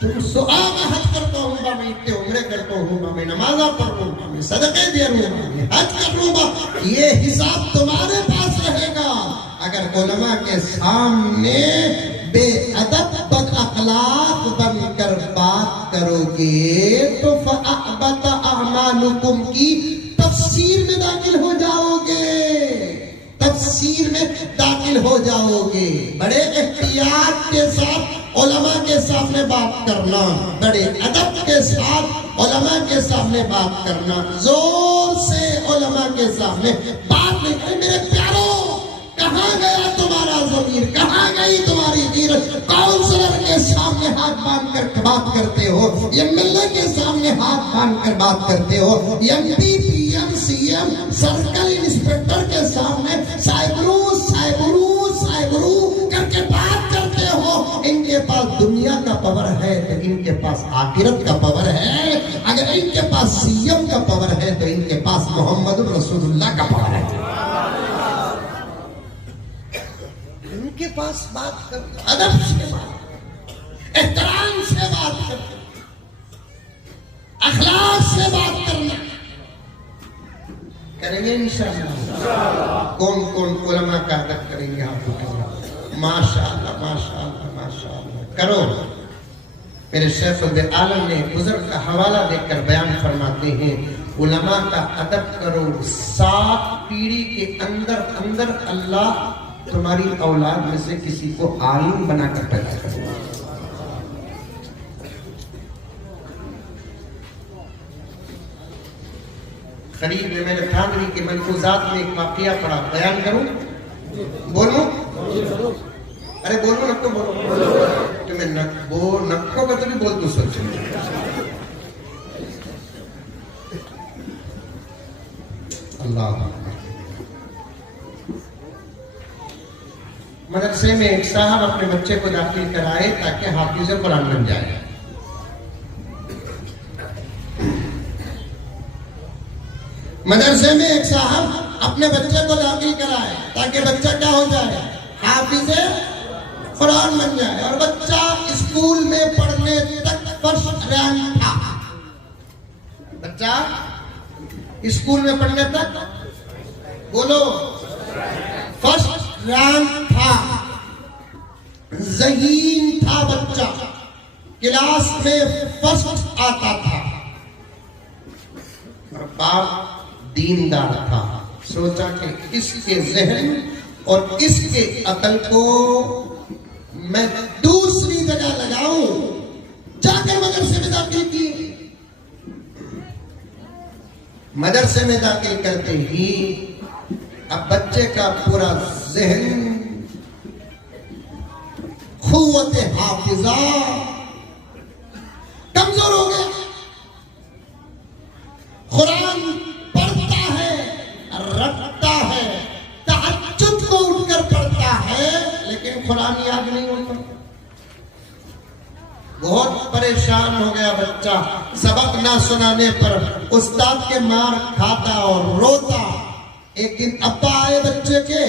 तुम सुआल हज करता हूँ, मैं इतने उम्रे करता हूँ, मैं नमाजा पढ़ लूंगा, मैं सदके दे लूंगा, मैं हज कर लूंगा, ये हिसाब तुम्हारे पास रहेगा। अगर उलमा के सामने बेअदब बद अखलाक बनकर बात करोगे तो फअहबत अमालुकुम की तफसीर में दाखिल हो जाओगे, तफसीर में दाखिल हो जाओगे। बड़े एहतियात के साथ उलमा के सामने बात करना, बड़े अदब के साथ उलमा के सामने बात करना, जोर से उलमा के सामने बात नहीं करें। मेरे प्यारो, कहाँ गया तुम्हारा ज़मीर, कहाँ गई तुम्हारी ग़ीरत? काउंसलर के सामने हाथ बांध कर बात करते हो, एमएलए के सामने हाथ बांध कर बात करते हो, MP PM CM circle inspector के सामने साइबरू करके बात करते हो। इनके पास दुनिया का पावर है तो इनके पास आखिरत का पावर है, अगर इनके पास सीएम का पावर है तो इनके पास मोहम्मद रसूलुल्लाह का पावर है। इनके पास बात कर, अदब से बात, एहतराम से बात कर, अखलाक से बात करना करेंगे इंशाअल्लाह। कौन कौन उलमा का अदब करेंगे आप बताओ? माशाअल्लाह माशाअल्लाह माशाअल्लाह करो। मेरे शेख आलम ने बुजुर्ग का हवाला देकर बयान फरमाते हैं, उलमा का अदब करो, 7 पीढ़ी के अंदर अल्लाह तुम्हारी औलाद में से किसी को आलिम बनाकर पैदा करो। करीब में मैंने थानवी के मलफूजात में एक वाकया पढ़ा, बयान करूं? बोलूं? अरे बोलो नक्को बोलो, तुम्हें नक्को का तो नहीं बोल तू सोच। अल्लाह। मदरसे में एक साहब अपने बच्चे को दाखिल कराए ताकि हाफिज कुरान बन जाए। मदरसे में एक साहब अपने बच्चे को दाखिल कराए ताकि बच्चा क्या हो जाए, हाफिज कुरान बन जाए। और बच्चा स्कूल में पढ़ने तक फर्स्ट रैंक था। बच्चा स्कूल में पढ़ने तक बोलो फर्स्ट रैंक था, ज़हीन था बच्चा, क्लास में फर्स्ट आता था। और बाप दीनदार था, सोचा कि इसके जहन और इसके अकल को मैं दूसरी जगह लगाऊं। जाकर मदरसे में दाखिल किए। मदरसे में दाखिल करते ही अब बच्चे का पूरा जहन, खुव्वत हाफिजा कमजोर हो गया। कुरान पढ़ता है, रटता है, तहज्जुद को उठकर पढ़ता है, लेकिन कुरान याद नहीं होता। बहुत परेशान हो गया बच्चा। सबक ना सुनाने पर उस्ताद के मार खाता और रोता। एक दिन अब्बा आए बच्चे के,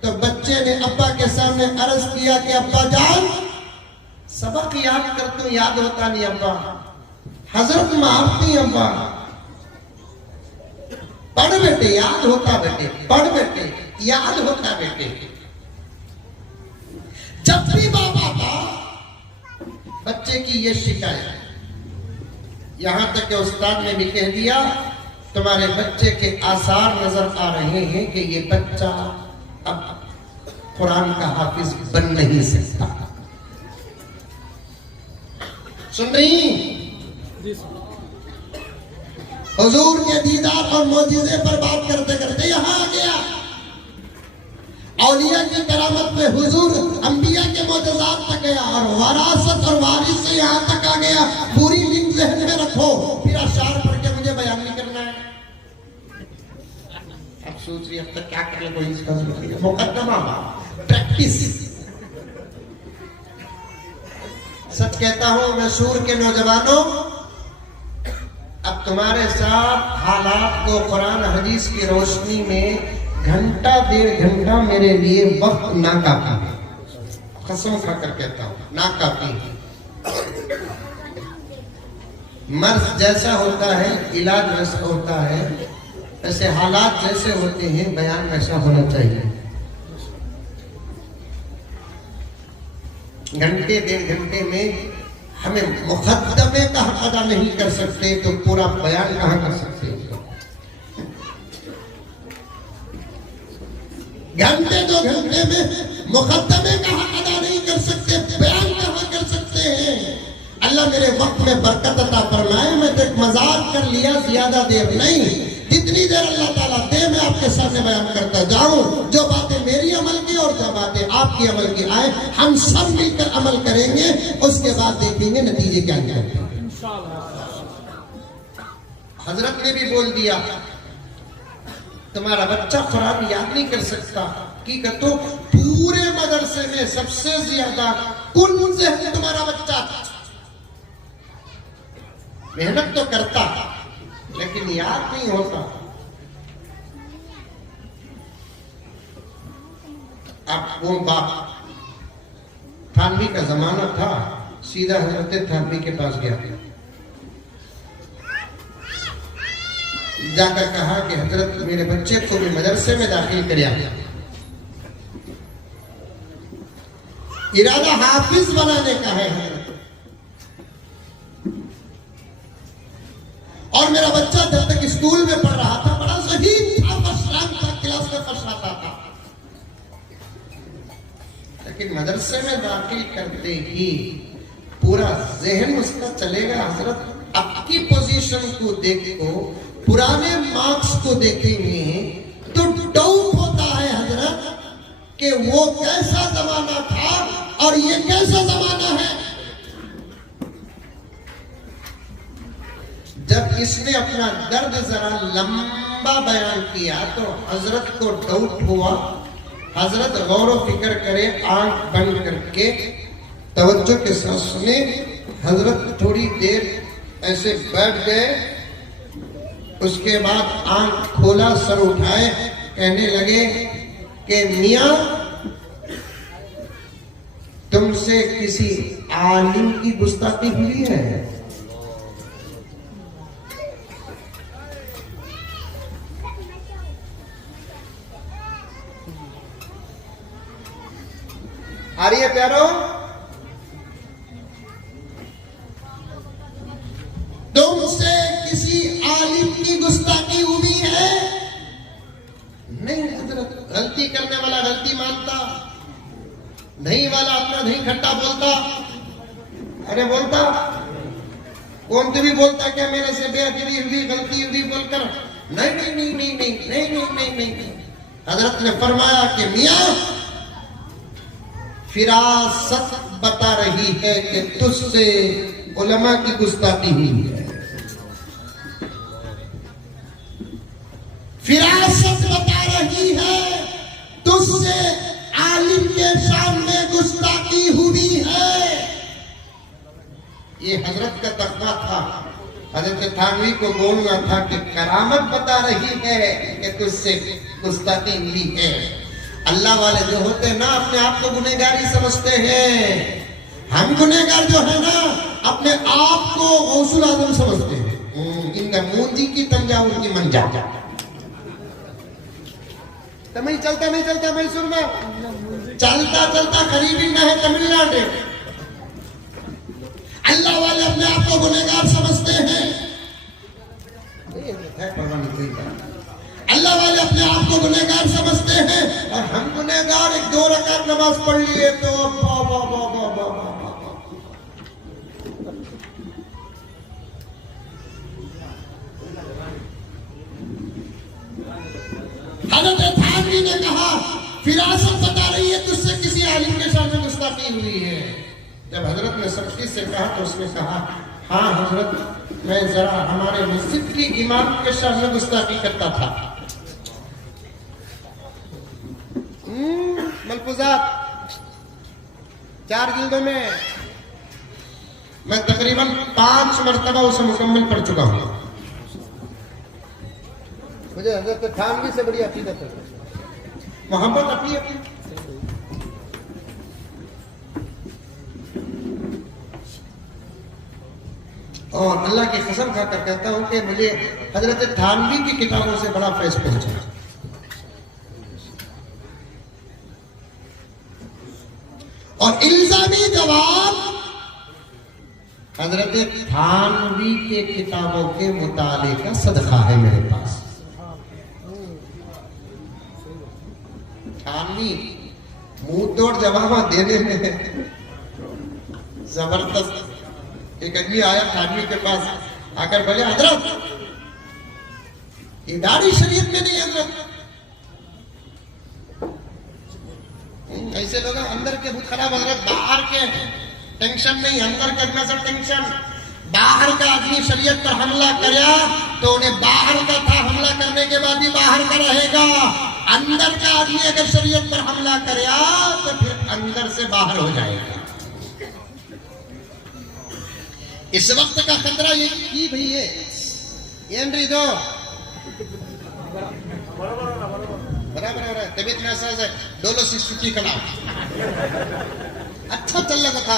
तो बच्चे ने अब्बा के सामने अर्ज किया कि अब्बा जान, सबक याद कर तो याद होता नहीं अब्बा, हजरत मारती अब्बा। पढ़ बेटे, याद होता बेटे, पढ़ बेटे, याद होता बेटे। जब भी बाप आता बच्चे की ये शिकायत, यहां तक कि उस्ताद ने भी कह दिया तुम्हारे बच्चे के आसार नजर आ रहे हैं कि ये बच्चा अब कुरान का हाफिज बन नहीं सकता। सुन रही? हुजूर के दीदार और मौजिज़े पर बात करते करते यहां आ गया। औलिया की करामत में हुजूर अंबिया के मौजज़ात तक गया और वरासत और वारिस से यहां तक आ गया। पूरी लिंक ज़हन में रखो, फिर अशार पढ़ के मुझे बयान नहीं करना है। अब सोच रही अब तक क्या कर ले कोई इसका मुकद्दमा, प्रैक्टिस। सच कहता हूं मैं सूर के नौजवानों, अब तुम्हारे साथ हालात को कुरान हदीस की रोशनी में घंटा 1.5 घंटा मेरे लिए वक्त नाकाफी है। कसम खाकर कहता हूं नाकाफी है। मर्ज जैसा होता है, इलाज वैसा होता है, ऐसे हालात जैसे होते हैं बयान वैसा होना चाहिए। घंटे 1.5 घंटे में हमें मुकद्दमे का हक अदा नहीं कर सकते तो पूरा बयान कहां कर सकते हैं? घंटे 2 घंटे में मुकद्दमे का हक अदा नहीं कर सकते, बयान कहां कर सकते हैं? अल्लाह मेरे वक्त में बरकत अता फरमाए। मैं तो एक मजाक कर लिया, ज्यादा देर नहीं, जितनी देर अल्लाह ताला दे मैं आपके सामने बयान करता जाऊं। जो बातें मेरी अमल की और जो बातें आपकी अमल की आए, हम सब मिलकर अमल करेंगे, उसके बाद देखेंगे नतीजे क्या क्या हैं। हजरत ने भी बोल दिया तुम्हारा बच्चा कुरान याद नहीं कर सकता। की तो पूरे मदरसे में सबसे ज्यादा कुन से तुम्हारा बच्चा मेहनत तो करता लेकिन याद नहीं होता। अब वो बाप, थानवी का जमाना था, सीधा हजरत थानवी के पास गया, जाकर कहा कि हजरत मेरे बच्चे को भी मदरसे में दाखिल करिया। इरादा हाफिज बनाने का है और मेरा बच्चा जब तक स्कूल में पढ़ रहा था बड़ा शहीद था, फर्स्ट रैंक था, क्लास में फर्स्ट आता था, लेकिन मदरसे में दाखिल करते ही पूरा जहन उसका चलेगा। हजरत आपकी पोजीशन को देखो, पुराने मार्क्स को देखेंगे तो डाउट होता है हजरत कि वो कैसा जमाना था और ये कैसा जमाना है। जब इसने अपना दर्द जरा लंबा बयान किया तो हजरत को डाउट हुआ। हजरत गौर व फिक्र करे, आंख बंद करके तवज्जो के साथ सुने। हजरत थोड़ी देर ऐसे बैठ गए, उसके बाद आंख खोला, सर उठाए, कहने लगे कि मियां तुमसे किसी आलिम की गुस्ताखी हुई है? आ रही है प्यारो? तुमसे किसी आलिम की गुस्ताखी हुई है? गलती करने वाला गलती मानता, नहीं वाला अपना नहीं खट्टा बोलता। अरे बोलता कौन भी बोलता क्या मेरे से बेअदबी हुई, गलती हुई बोलकर? नहीं नहीं नहीं नहीं नहीं नहीं नहीं नहीं नहीं। हजरत ने फरमाया कि मियां फिरासत बता रही है कि तुझसे उलमा की गुस्ताखी हुई है। फिरासत बता रही है तुझसे आलिम के सामने गुस्ताखी हुई है। ये हजरत का तकवा था। हजरत थानवी को बोलना था कि करामत बता रही है कि तुझसे गुस्ताखी हुई है। अल्लाह वाले जो होते हैं ना अपने आप को गुनहगारी समझते हैं। हम गुनहगार जो है ना अपने आप को गौसुल आजम समझते हैं। इनका मूंजी की तंजावुर की मंजा तमिल चलता नहीं चलता मैसूर में चलता चलता करीबी में है तमिलनाडु। अल्लाह वाले अपने आप को गुनहगार समझते हैं। अल्लाह वाले अपने आप को गुनहगार समझते हैं और हम गुनहगार एक 2 रकात नमाज पढ़ लिए तो हजरत थानवी ने कहा फिरासत बता रही है तुझसे किसी आलिम के सामने गुस्ताखी हुई है। जब हजरत ने सख्ती से कहा तो उसने कहा हाँ हजरत मैं जरा हमारे मस्जिद की इमाम के सामने गुस्ताखी करता था। मलफूजात 4 जिल्दों में मैं तकरीबन 5 मरतबा उसे मुकम्मल पढ़ चुका हूं। मुझे हजरत थानवी से बड़ी अकीदत है, मोहब्बत अपनी अपनी। और अल्लाह की कसम खाकर कहता हूं कि मुझे हजरत थानवी की किताबों से बड़ा फैज़ पहुंचा। और इल्जामी जवाब हजरत थानवी के किताबों के मुताले का सदका है मेरे पास। थानवी मुंह तोड़ जवाब देने में जबरदस्त। एक आदमी आया थानवी के पास आकर बोले हजरत ये दाढ़ी शरीयत में नहीं है हजरत। ऐसे लोग अंदर के खुद खराब हजरत, बाहर के टेंशन नहीं, अंदर के नजर टेंशन। बाहर का आदमी शरीयत पर हमला करा तो उन्हें बाहर का था हमला करने के बाद भी बाहर का रहेगा। अंदर का आदमी अगर शरीयत पर हमला करा तो फिर अंदर से बाहर हो जाएगा। इस वक्त का खतरा ये की भई है ಏನ್ರಿ ಇದು बराबर हो रहा है। तबीयत में ऐसा है डोलो 650 का नाम अच्छा चल रहा था।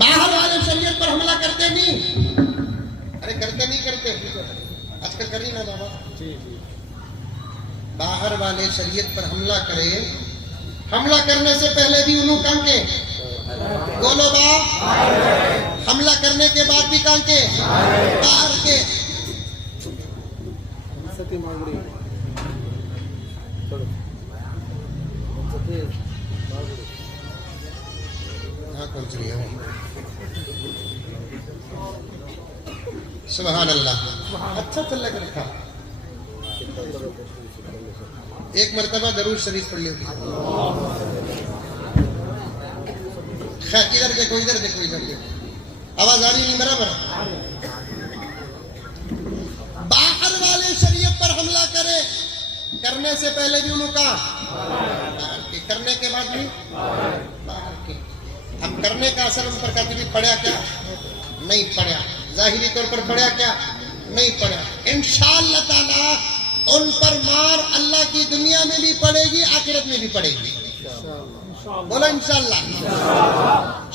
बाहर वाले शरीयत पर हमला करते नहीं। अरे करते नहीं करते आजकल कर ही ना बाबा। बाहर वाले शरीयत पर हमला करे, हमला करने से पहले भी उन्होंने कांके बोलो बाप, हमला करने के बाद भी कांके बाहर के। सुभान अल्लाह, अच्छा चल लग रखा। एक मरतबा दरूद शरीफ पढ़ लिया। इधर देखो इधर देखो इधर देखो, आवाज आ रही नहीं बराबर। बाहर वाले शरीयत पर हमला करे, करने से पहले भी उन्होंने कहा बाहर के, करने के बाद भी बाहर के। अब करने का असर उन पर कभी पड़ा क्या? नहीं पड़ा। जाहिरी तौर पर पड़ा क्या? नहीं पड़ा। इंशाअल्लाह ताला उन पर मार अल्लाह की दुनिया में भी पड़ेगी, आखिरत में भी पड़ेगी। बोला इंशाअल्लाह।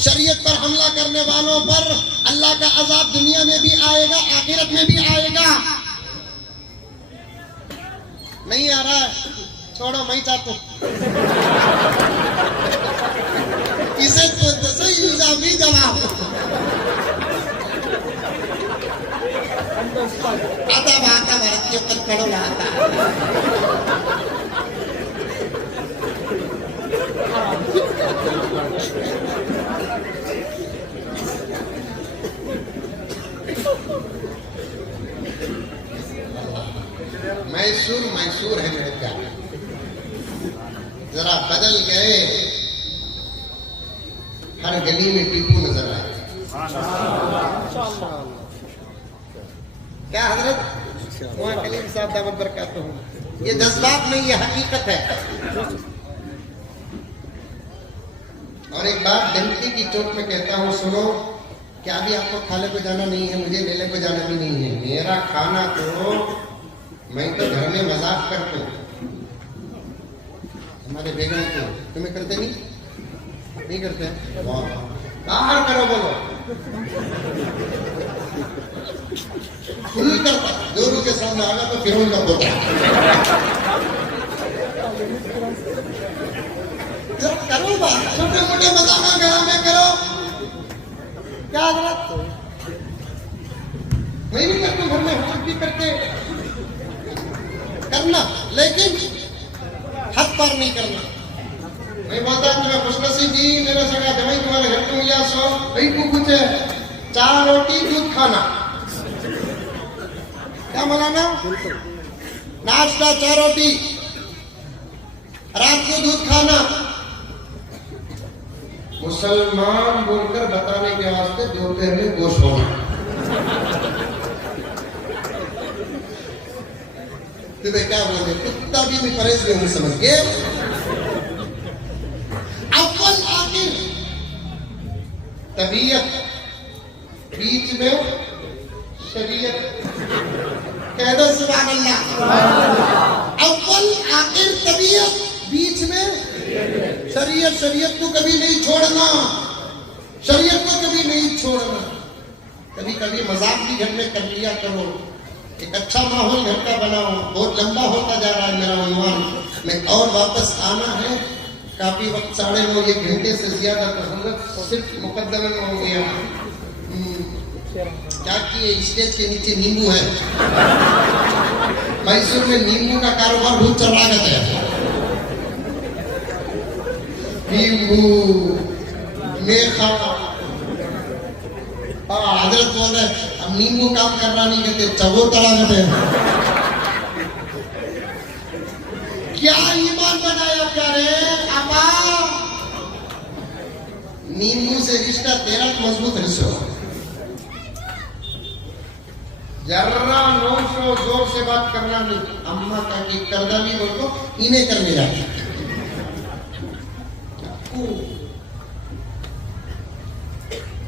शरीयत पर हमला करने वालों पर अल्लाह का अजाब दुनिया में भी आएगा, आखिरत में भी आएगा। नहीं आ रहा है छोड़ो, मैं चाहता हूं इसे तो सही इल्जामी जवाब आता भारतीय पर कड़ोला आता मैसूर मैसूर है मेरे प्यारे, जरा बदल गए, हर गली में टीपू नजर आए। क्या हजरत वहाँ कलीम साहब दावत बरकात हूँ, ये जज्बात नहीं, ये हकीकत है। और एक बात डंकी की चोट में कहता हूँ, सुनो, क्या अभी आपको खाने को जाना नहीं है, मुझे मेले को जाना भी नहीं है। मेरा खाना तो मैं तो घर में मजाक करता हूँ, हमारे बेगम को तुम्हें करते नहीं करते हैं? बाहर करो, बोलो फुल करता, जोरू के सामने आगा तो फिर उनका पोता। करो बात, छोटे मोटे मजाक घर में करो, क्या हजरत मैं भी करता हूँ, घर में हम भी करते करना, लेकिन हद पार नहीं करना। मैं बोलता तुम्हें खुशनसीब जी, मेरा सगा जमाई तुम्हारे घर को मिला, सो भाई को कुछ 4 रोटी दूध खाना, क्या मौलाना, नाश्ता 4 रोटी, रात को दूध खाना। मुसलमान बोलकर बताने के वास्ते दोपहर में गोश्त होना। तुम्हें क्या बोले, कुत्ता भी मैं परहेज में हूं, समझ गए। अव्वल आखिर तबीयत, बीच में शरीयत, कह दो सुभान अल्लाह। अव्वल आखिर तबीयत, बीच में शरीयत। शरीयत को कभी नहीं छोड़ना, शरीयत को कभी नहीं छोड़ना। कभी कभी मजाक भी घर में कर लिया करो, एक अच्छा माहौल घर का बनाओ। बहुत लंबा होता जा रहा है मेरा उन्वान में, और वापस आना है, काफी वक्त 9:30 1 घंटे से ज्यादा तो सिर्फ मुकद्दमे में हो गया। क्या किए, स्टेज के नीचे नींबू है, मैसूर में नींबू का कारोबार बहुत चल रहा है। नींबू मेखा, हजरत बोल रहे हम नींबू काम करना नहीं कहते, चबो तला कहते हैं। क्या ईमान बनाया प्यारे आपा, नींबू से रिश्ता तेरा मजबूत रिश्ता। जर्रा नोशो जोर से बात करना नहीं, अम्मा का की करदा भी बोल को इन्हें करने जाती।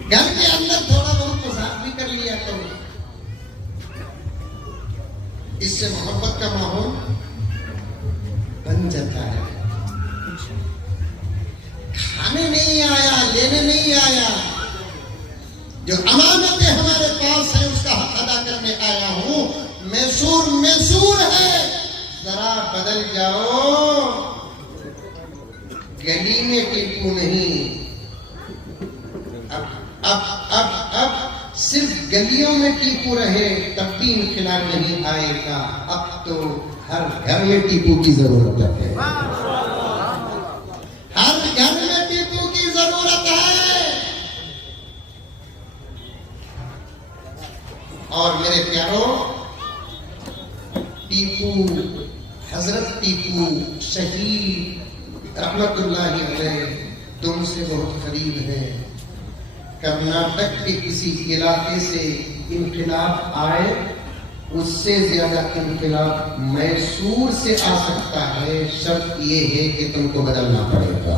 घर के अंदर थोड़ा बहुत मजाक भी कर लिया करो, इससे मोहब्बत का माहौल बन जाता है। खाने नहीं आया, लेने नहीं आया, जो अमानतें हमारे पास है उसका हक अदा करने आया हूं। मैसूर मैसूर है, जरा बदल जाओ, गली में टीपू नहीं। अब सिर्फ गलियों में टीपू रहे तब भी इनकलाब नहीं आएगा। अब तो हर घर में टीपू की जरूरत है, हर घर में टीपू की जरूरत है। और मेरे प्यारों, टीपू, हजरत टीपू शहीद रहमतुल्लाहि अलैह तुमसे बहुत करीब है। कर्नाटक के किसी इलाके से इनकलाब आए, उससे ज्यादा इनकलाब मैसूर से आ सकता है। शर्त ये है कि तुमको बदलना पड़ेगा,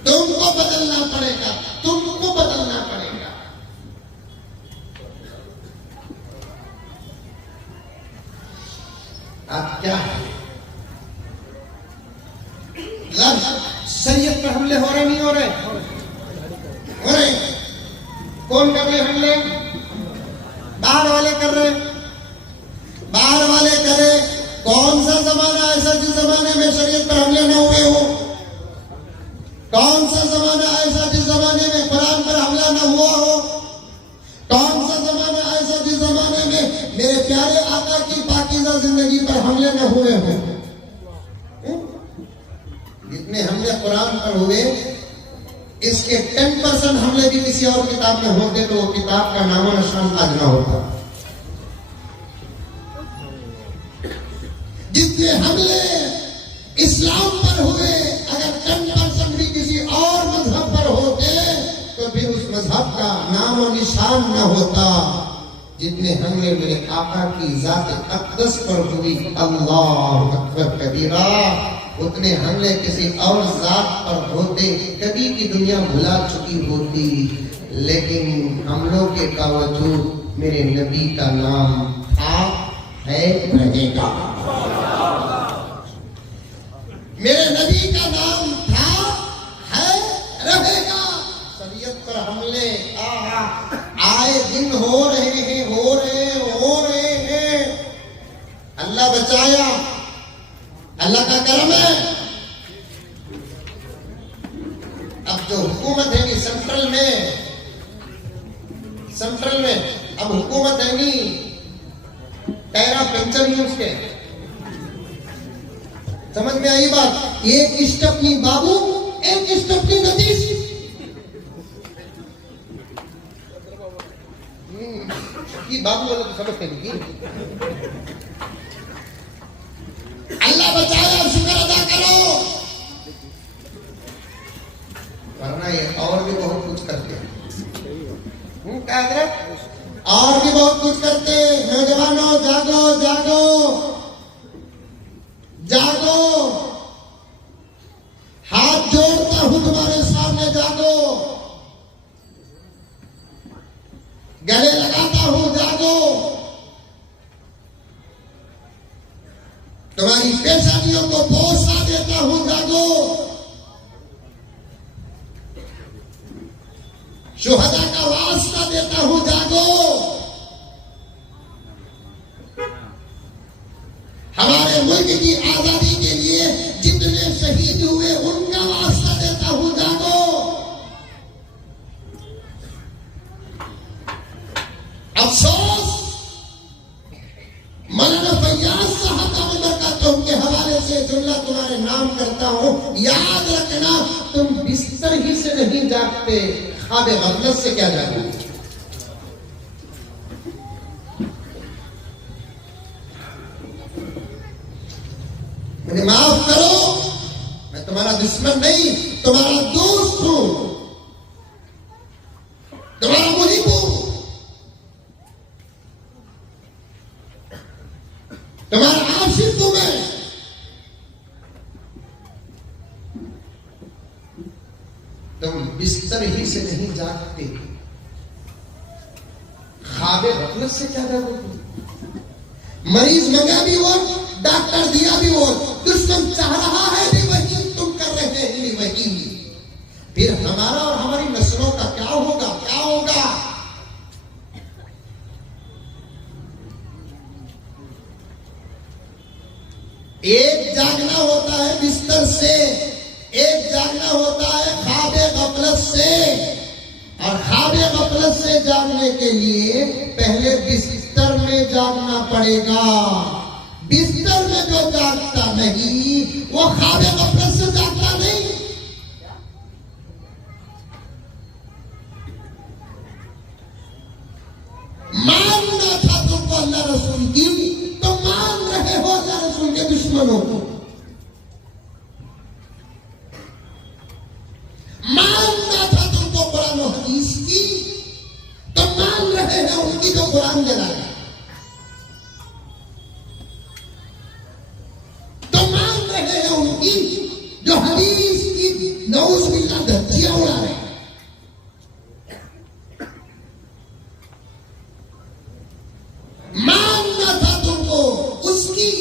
तुमको बदलना पड़ेगा, तुमको बदलना पड़ेगा। आप क्या है, शरीयत पर हमले हो रहे नहीं हो रहे? हो रहे। कौन कर रहे हमले? बाहर वाले कर रहे, बाहर वाले करे। कौन सा जमाना ऐसा जिस जमाने में शरीयत पर हमले न हुए हो? कौन सा जमाना ऐसा जिस जमाने में कुरान पर हमला न हुआ हो? मेरे प्यारे आका की पाकीज़ा जिंदगी पर हमले न हुए हो। जितने हमले कुरान पर हुए, इसके 10% हमले भी किसी और किताब में होते तो वो किताब का नामो निशान आज ना होता। जितने हमले इस्लाम पर हुए, अगर 10% भी किसी और मजहब पर होते तो फिर उस मजहब का नामो निशान न होता। जितने हमले मेरे आका की जात अक़दस पर हुई, अल्लाह अकबर कबीरा, उतने हमले किसी और जात पर होते कभी की दुनिया भुला चुकी होती, लेकिन हमलों के बावजूद मेरे नबी का नाम था, है, रहेगा। मेरे नबी का नाम था, है, रहेगा। शरीयत पर हमले आए दिन हो रहे हैं, हो रहे हैं। अल्लाह बचाया, अल्लाह का करम है। अब जो हुकूमत है नी सेंट्रल में अब हुकूमत है नी, टायरा पंचर ही उसके, समझ में आई बात? एक स्टपनी बाबू, एक स्टपनी नतीश। ये बाबू वाला तो समझते नहीं। अल्लाह बचाया, शुक्र अदा करो, वरना ये और भी बहुत कुछ करते हैं। क्या और भी बहुत कुछ करते। नौजवानों जागो जागो जागो, हाथ जोड़ता हूं तुम्हारे सामने, जागो, गले लगाता हूं, जागो, तुम्हारी पेशानियों को बोसा देता हूं, जागो, शुहदा का वास्ता देता हूं, जागो, हमारे मुल्क की आजादी के लिए जितने शहीद हुए उनका वास्ता देता हूं, जागो। अफसोस, मौलाना फैयाज साहब का बरकतों के हवाले से जुमला तुम्हारे नाम करता हूं, याद रखना, तुम बिस्तर ही से नहीं जागते, ख्वाब गफलत से क्या जागोगे? मुझे माफ करो, मैं तुम्हारा दुश्मन नहीं, तुम्हारा दोस्त हूं, तुम्हारा मुहिब हूं, तुम्हारा आशिक हूं मैं। तुम बिस्तर ही से नहीं जागते, ख्वाबे गफलत से क्या जागोगे? मरीज मंगा भी वो, डॉक्टर दिया भी वो, दुश्मन चाह रहा है भी वही, तुम कर रहे हैं भी वही। फिर हमारा और हमारी नस्लों का क्या होगा? क्या होगा? एक जागना होता है बिस्तर से, एक जागना होता है ख्वाबे गफलत से, और ख्वाबे गफलत से जागने के लिए पहले बिस्तर में जागना पड़ेगा। बिस्तर में जो जागता नहीं वो ख्वाबे गफलत से जागता नहीं। मानना था तुमको अल्लाह रसूल की, तो मान रहे हो अल्लाह रसूल के दुश्मनों को। मानना था तुमको कुरान और हदीस की, तो मान रहे हैं उनकी जो कुरान जलाए, तो मान रहे हैं उनकी जो हदीस की नऊज़ बिल्लाह धज्जियां उड़ा रहे हैं। मानना था तुमको उसकी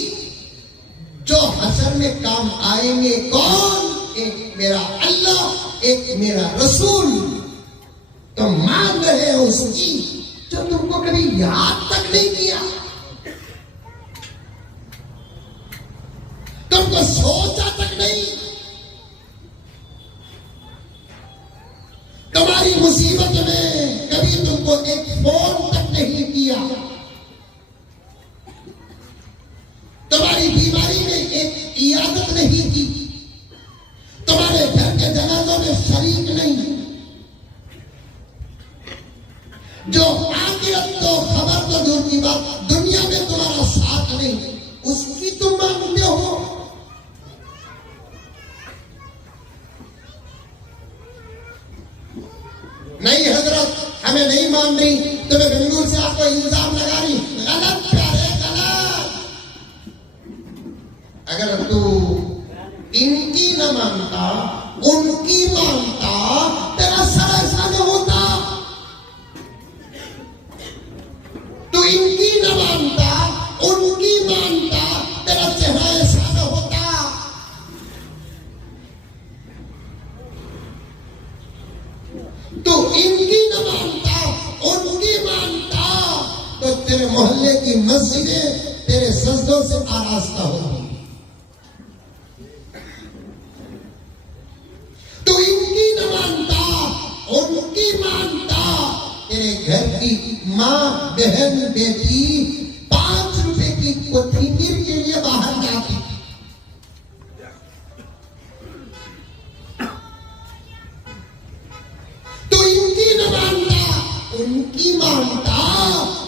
जो हशर में काम आएंगे। कौन? एक मेरा अल्लाह, एक मेरा रसूल। तो मान रहे हैं उसकी जो तुमको कभी याद तक नहीं किया, तुमको सोचा तक नहीं, तुम्हारी मुसीबत में कभी तुमको एक फोन तक नहीं किया, आखिरत तो खबर तो दूर की बात, दुनिया में तुम्हारा साथ नहीं, उसकी तुम मानते हो। नहीं हजरत हमें नहीं मान रही, तुम्हें बेंगलुरु से आपको इल्जाम लगा रही, गलत प्यारे गलत। अगर तू इनकी न मानता उनकी मानता, तेरा सर ऐसा न होता। तू इनकी न मानता उनकी मानता, तेरा चेहरा ऐसा न होता। तू इनकी न मानता उनकी मानता, तो तेरे मोहल्ले की मस्जिदें तेरे सजदों से आरास्ता होती। तू इनकी न मानता उनकी मानता, तेरे घर की माँ बहन बेटी 5 रुपए की कोथिंबीर के लिए बाहर जाती। तू इनकी न मानता उनकी मानता,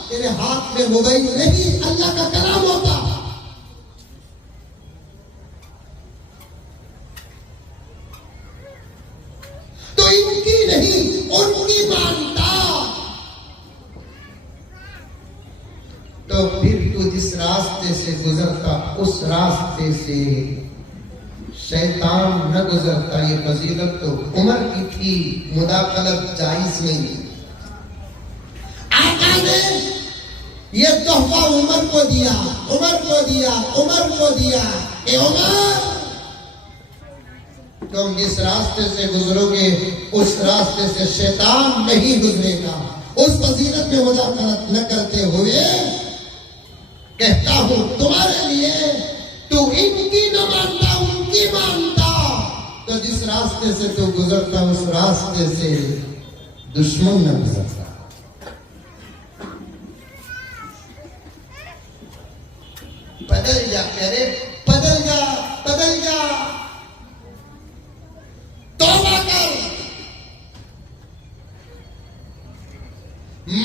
तेरे हाथ में मोबाइल नहीं अल्लाह का कलाम होता। तो इनकी नहीं उनकी मानता, तो फिर तू जिस रास्ते से गुजरता उस रास्ते से शैतान न गुजरता। ये फजीलत तो उमर की थी, मुदाखलत जायज नहीं। आका ने ये तोहफा उमर को दिया, उमर को दिया, उमर को दिया। ए उमर, तुम जिस रास्ते से गुजरोगे उस रास्ते से शैतान नहीं गुजरेगा। उस फजीलत में मुदाखलत न करते हुए कहता हूं तुम्हारे लिए, तू इनकी न मानता उनकी मानता, तो जिस रास्ते से तू गुजरता उस रास्ते से दुश्मन न गुजरता। बदल जा प्यारे, बदल जा, बदल जा, तौबा कर,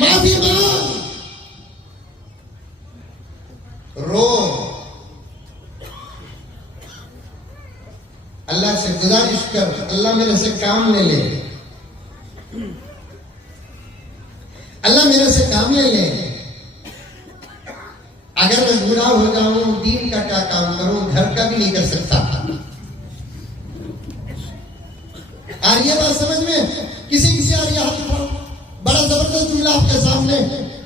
माफी मांग, रो, अल्लाह से गुजारिश कर, अल्लाह मेरे से काम ले ले, अल्लाह मेरे से काम ले ले। अगर मैं बूढ़ा हो जाऊं, दीन का क्या काम करूं, घर का भी नहीं कर सकता। आ रही है बात समझ में? किसी किसी आ रही है हाथ उठाओ। बड़ा जबरदस्त जुमला आपके सामने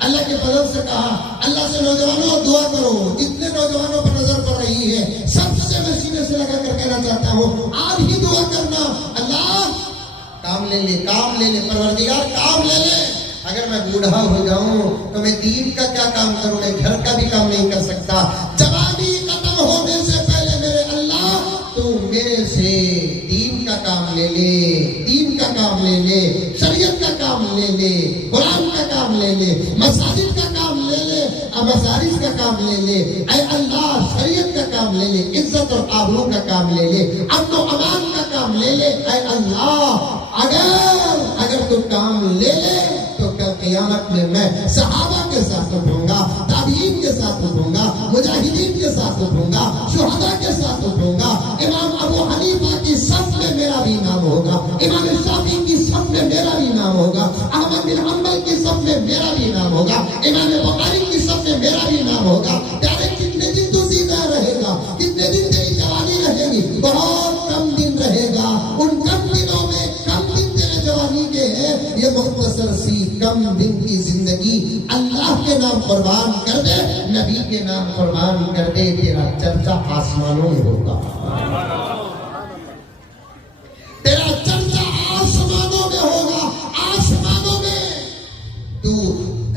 अल्लाह के फजल से कहा। अल्लाह से नौजवानों दुआ करो, जितने नौजवानों पर नजर पड़ रही है सबसे मैं सीने से लगा कर कहना चाहता हूं, आज ही दुआ करना, अल्लाह काम ले ले, काम ले ले, परवरदिगार काम ले ले। अगर मैं बूढ़ा हो जाऊं तो मैं दीन का क्या काम करूं, मैं घर का भी काम नहीं कर सकता। जवानी खत्म होने से पहले मेरे अल्लाह तू मेरे से दीन का काम ले ले, दीन का काम ले ले, शरीयत का काम ले ले, कुरान का काम ले ले, मसाजिद का काम ले ले, मसारिस का काम ले ले। ऐ अल्लाह शरीयत का काम ले ले, इज्जत और आबरू का काम ले ले, अमन और अमान का काम ले ले। ऐ अल्लाह अगर तू काम ले ले तो कल क़यामत में मैं सहाबा के साथ उठूंगा, ताबीन के साथ उठूंगा, मुजाहिदीन के साथ उठूंगा, शुहदा के साथ उठूंगा। इमाम अबू हनीफा की सब में मेरा भी नाम होगा, इमाम शाफी की सब में मेरा भी नाम होगा, अहमद बिन हंबल की सब में मेरा भी नाम होगा, इमाम बुखारी की सब में मेरा भी नाम होगा। प्यारे कितने दिन तू जिंदा रहेगा, कितने दिन तेरी जवानी रहेगी? बहुत कम दिन रहेगा। उन कम दिनों में कम दिन तेरे जवानी के हैं, ये मुख्तसर सी कम दिन की जिंदगी अल्लाह के नाम कुर्बान कर दे, नबी के नाम कुर्बान कर दे, तेरा चर्चा आसमानों में होगा। तेरा चर्चा आसमानों में होगा, आसमानों में। तू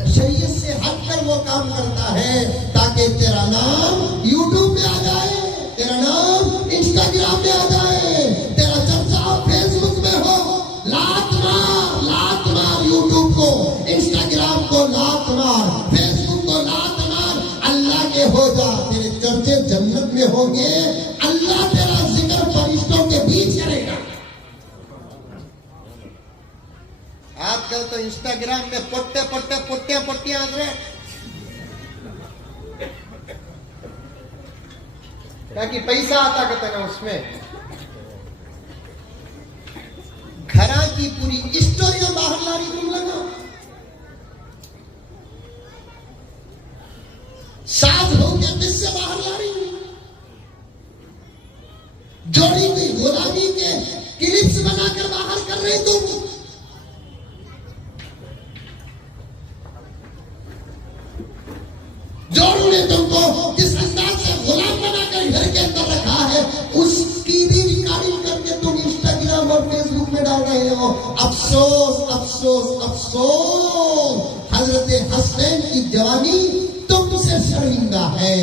शरीयत से हटकर वो काम करता है ताकि तेरा नाम यूट्यूब में आ जाए, तेरा नाम इंस्टाग्राम में आ जाए, तेरा चर्चा फेसबुक में हो। लात मार यूट्यूब को, इंस्टाग्राम को लात मार, फेसबुक को लात मार, अल्लाह के हो जा, तेरे चर्चे जन्नत में होंगे। अल्लाह तेरा जिक्र फरिश्तों के बीच करेगा। आप आजकल तो इंस्टाग्राम में पोट्टे पोट्टे पोट्टियां पोट्टियां ताकि पैसा आता कहते ना उसमें घरा की पूरी स्टोरियां बाहर ला रही तुम लगा साथ होकर किससे बाहर ला रही जोड़ी हुई गुलामी के क्लिप्स बनाकर बाहर कर रही तुम जोड़ू ने तुमको जिस अंदाज से गुलाम बनाकर घर के अंदर रखा है उसकी भी रिकॉर्डिंग करके तुम इंस्टाग्राम और फेसबुक में डाल रहे हो। अफसोस अफसोस अफसोस हजरत हसनैन की जवानी तुमसे शर्मिंदा है,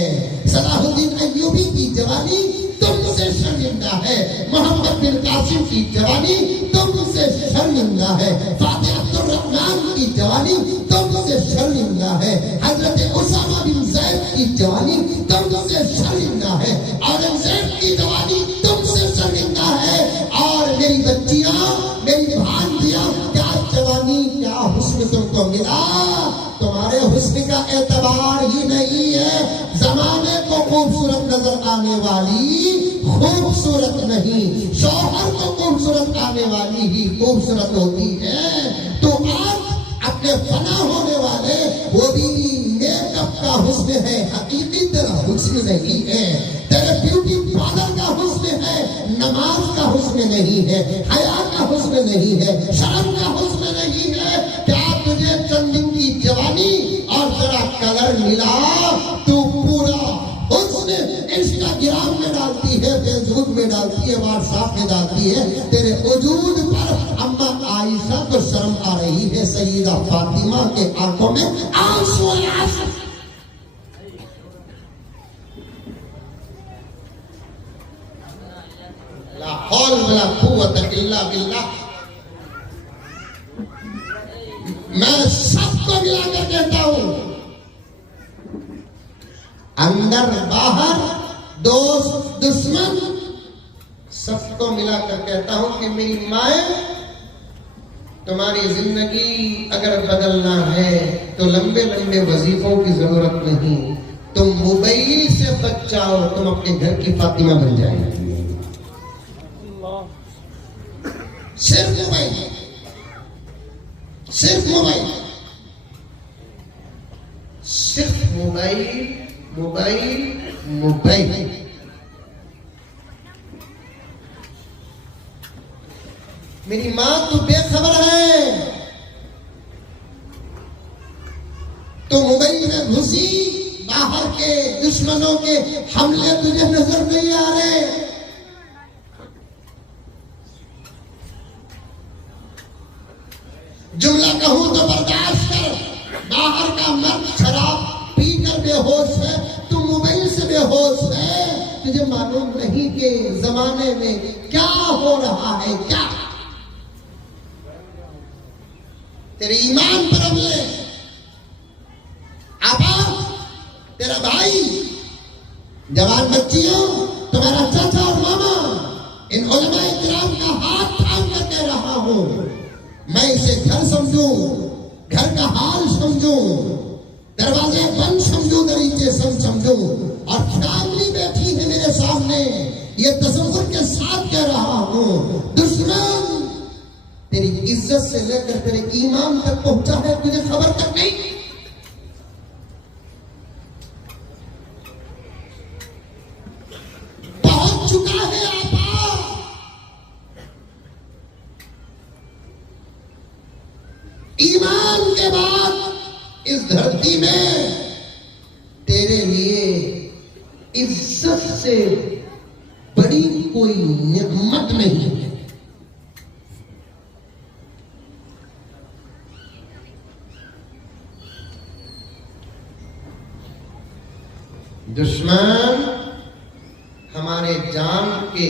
सलाहुद्दीन अय्यूबी की जवानी तुमसे शर्मिंदा है, मोहम्मद बिन कासिम की जवानी तुमसे शर्मिंदा है, फातिह अब्दुल रहमान की जवानी तुमसे शर्मिंदा है, हजरत उसामा बिन ज़ैद की जवानी तुमसे शर्मिंदा है, औरंगजेब की जवानी तुमसे शर्मिंदा है। और मेरी बच्चियां मेरी भांजियां क्या जवानी क्या हुस्न तुमको मिला, तुम्हारे हुस्न का एतबार ही नहीं है, जमाने को खूबसूरत नजर आने वाली खूबसूरत नहीं, शौहर को खूबसूरत आने वाली ही खूबसूरत होती है। तो आज अपने फना होने वाले वो भी मेकअप का हुस्न है, हकीकी तेरा हुस्न नहीं है, तेरे ब्यूटी पार्लर का हुस्न है, नमाज का हुस्न नहीं है, हया का हुस्न नहीं है, शर्म का हुस्न नहीं है। क्या तुझे चंद दिन की जवानी और तेरा कलर मिला, तू पूरा हुस्न इंस्टाग्राम में डालती है, फेसबुक में डालती है, व्हाट्सएप में डालती है, तेरे वजूद पर अम्मा आयशा को शर्म आ रही है, सईदा फातिमा के आंखों में आंसू आंसू। ला हौल वला कुव्वत इल्ला बिल्लाह। मैं सबको मिलाकर कहता हूं, अंदर बाहर दोस्त दुश्मन सबको मिलाकर कहता हूं कि मेरी माए तुम्हारी जिंदगी अगर बदलना है तो लंबे लंबे वजीफों की जरूरत नहीं, तुम मोबाइल से बच जाओ, तुम अपने घर की फातिमा बन जाएगी। सिर्फ मोबाइल, सिर्फ मोबाइल, सिर्फ मोबाइल मोबाइल मोबाइल। मेरी मां तू बेखबर है, तो मोबाइल में घुसी, बाहर के दुश्मनों के हमले तुझे नजर नहीं आ रहे। जुमला कहूं तो बर्दाश्त कर, बाहर का मर्द शराब पीकर बेहोश है, तू मोबाइल से बेहोश है, तुझे मालूम नहीं कि जमाने में क्या हो रहा है, क्या तेरे ईमान पर हमले। आपा तेरा भाई, जवान बच्चियों, तुम्हारा चाचा और मामा, इन उलमाए किराम का हाथ थाम कर कह रहा हूं, मैं इसे घर समझूं, घर का हाल समझूं, दरवाजे बंद समझूं, दरीचे समझूं, और फैमिली बैठी है मेरे सामने, ये तसव्वुर के साथ कह रहा हूं, दुश्मन तेरी इज्जत से लेकर तेरे ईमान तक पहुंचा है, तुझे खबर तक नहीं। पहुंच चुका है आपा। ईमान के बाद इस धरती में तेरे लिए इज्जत से बड़ी कोई नेमत नहीं है। दुश्मन हमारे जान के,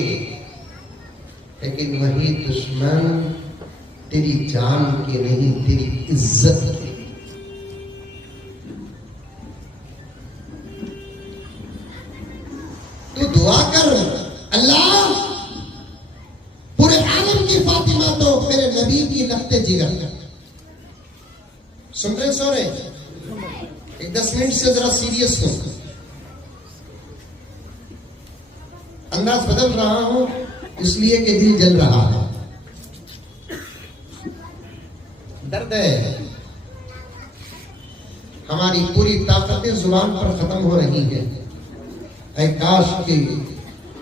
लेकिन वही दुश्मन तेरी जान के नहीं, तेरी इज्जत के। तू दुआ कर, अल्लाह पूरे आलम की फातिमा तो मेरे नबी की लखते जिगर, हो रहे? एक 10 मिनट से जरा सीरियस हो। अंदाज बदल रहा हूं इसलिए कि दिल जल रहा है, दर्द है। हमारी पूरी ताकतें जुबान पर खत्म हो रही है। ऐ काश की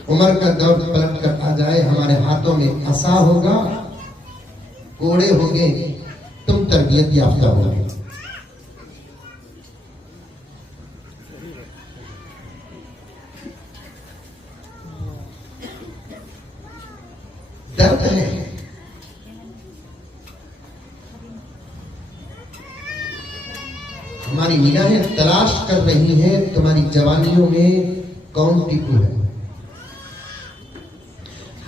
उम्र का दौर पलट कर आ जाए, हमारे हाथों में असा होगा, कोड़े होंगे, तुम तरबियत याफ्ता होगे। दर्द है। हमारी निगाहें तलाश कर रही हैं तुम्हारी जवानियों में कौन टिकू है।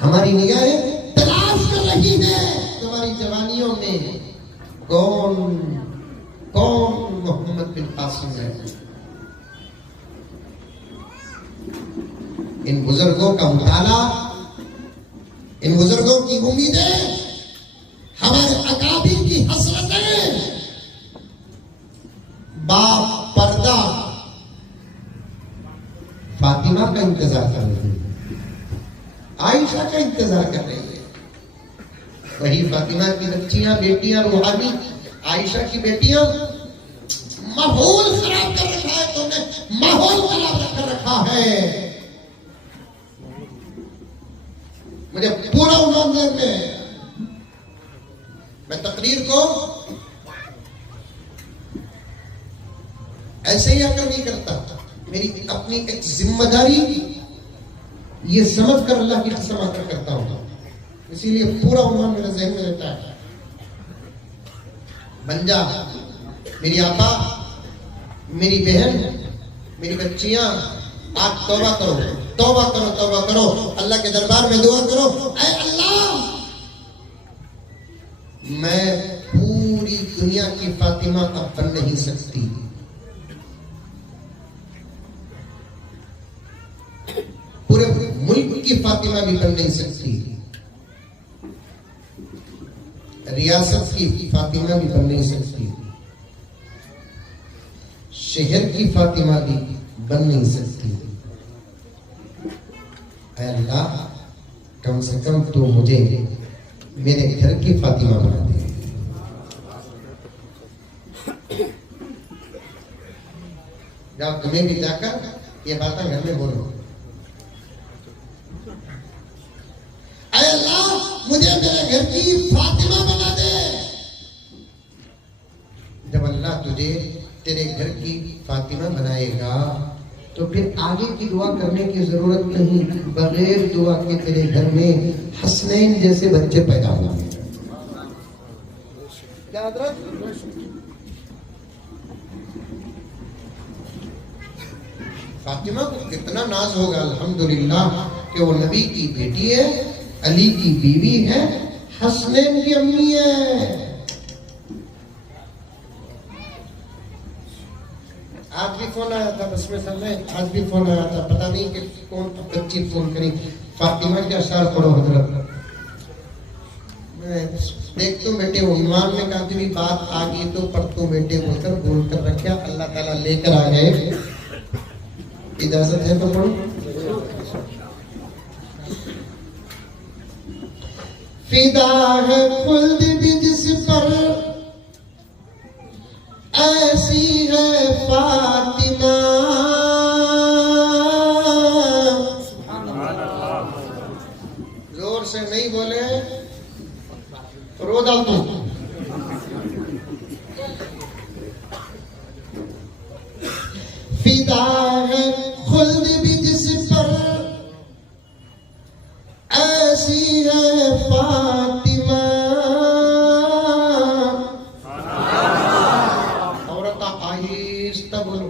हमारी निगाहें तलाश कर रही हैं तुम्हारी जवानियों में कौन मोहम्मद बिन कासिम है। इन बुजुर्गों का मुताला, इन बुजुर्गों की उम्मीदें, हमारे अकाबिर की हसरतें बाप पर्दा फातिमा का इंतजार कर रही है, आयशा का इंतजार कर रही है। वही फातिमा की बच्चियां, बेटियां रूहानी, आयशा की बेटियां। माहौल खराब कर रखा है तुमने, माहौल खराब कर रखा है। मुझे पूरा उम्मीद में मैं तकरीर को ऐसे ही आकर नहीं करता। मेरी अपनी एक जिम्मेदारी ये समझ कर अल्लाह की कसम आकर करता हूं, इसीलिए पूरा उन्वान मेरे ज़हन में रहता है। बन जा मेरी आपा, मेरी बहन, मेरी बच्चियां, आज तौबा करो, तौबा करो, तौबा करो, अल्लाह के दरबार में दुआ करो। ऐ अल्लाह, मैं पूरी दुनिया की फातिमा अब बन नहीं सकती, पूरे मुल्क की फातिमा भी बन नहीं सकती, रियासत की फातिमा भी बन नहीं सकती, शहर की फातिमा भी बन नहीं सकती। ऐ अल्लाह, कम से कम तो मुझे मेरे घर की फातिमा बना दे। जाओ तुम्हें भी जाकर ये बातें घर में बोलो। ऐ अल्लाह, मुझे मेरे घर की फातिमा बना दे। जब अल्लाह तुझे तेरे घर की फातिमा बनाएगा तो फिर आगे की दुआ करने की जरूरत नहीं। बगैर दुआ के तेरे घर में हसनैन जैसे बच्चे पैदा होंगे। क्या हजरत? फातिमा को कितना नाज होगा अल्हम्दुलिल्लाह कि वो नबी की बेटी है, अली की बीवी है, हसनैन की अम्मी है। आज भी फोन आया था, बस में समय आज भी फोन आया था, पता नहीं कि कौन बच्ची फोन करी, फातिमा के अशार पढ़ो हजरत। मैं देखता हूँ बेटे, उन्वान में कहा भी बात आ गई तो पढ़तू बेटे बोलकर रखा, अल्लाह ताला लेकर आ गए। इजाजत है तो पढ़ो। फिदा है खुल्द भी जिस पर, ऐसी है फातिमा। जोर से नहीं बोले रो डाल दो। फिदा है खुल्द भी जिस पर, ऐसी है फातिमा। औरत आहिस्ता बोलो।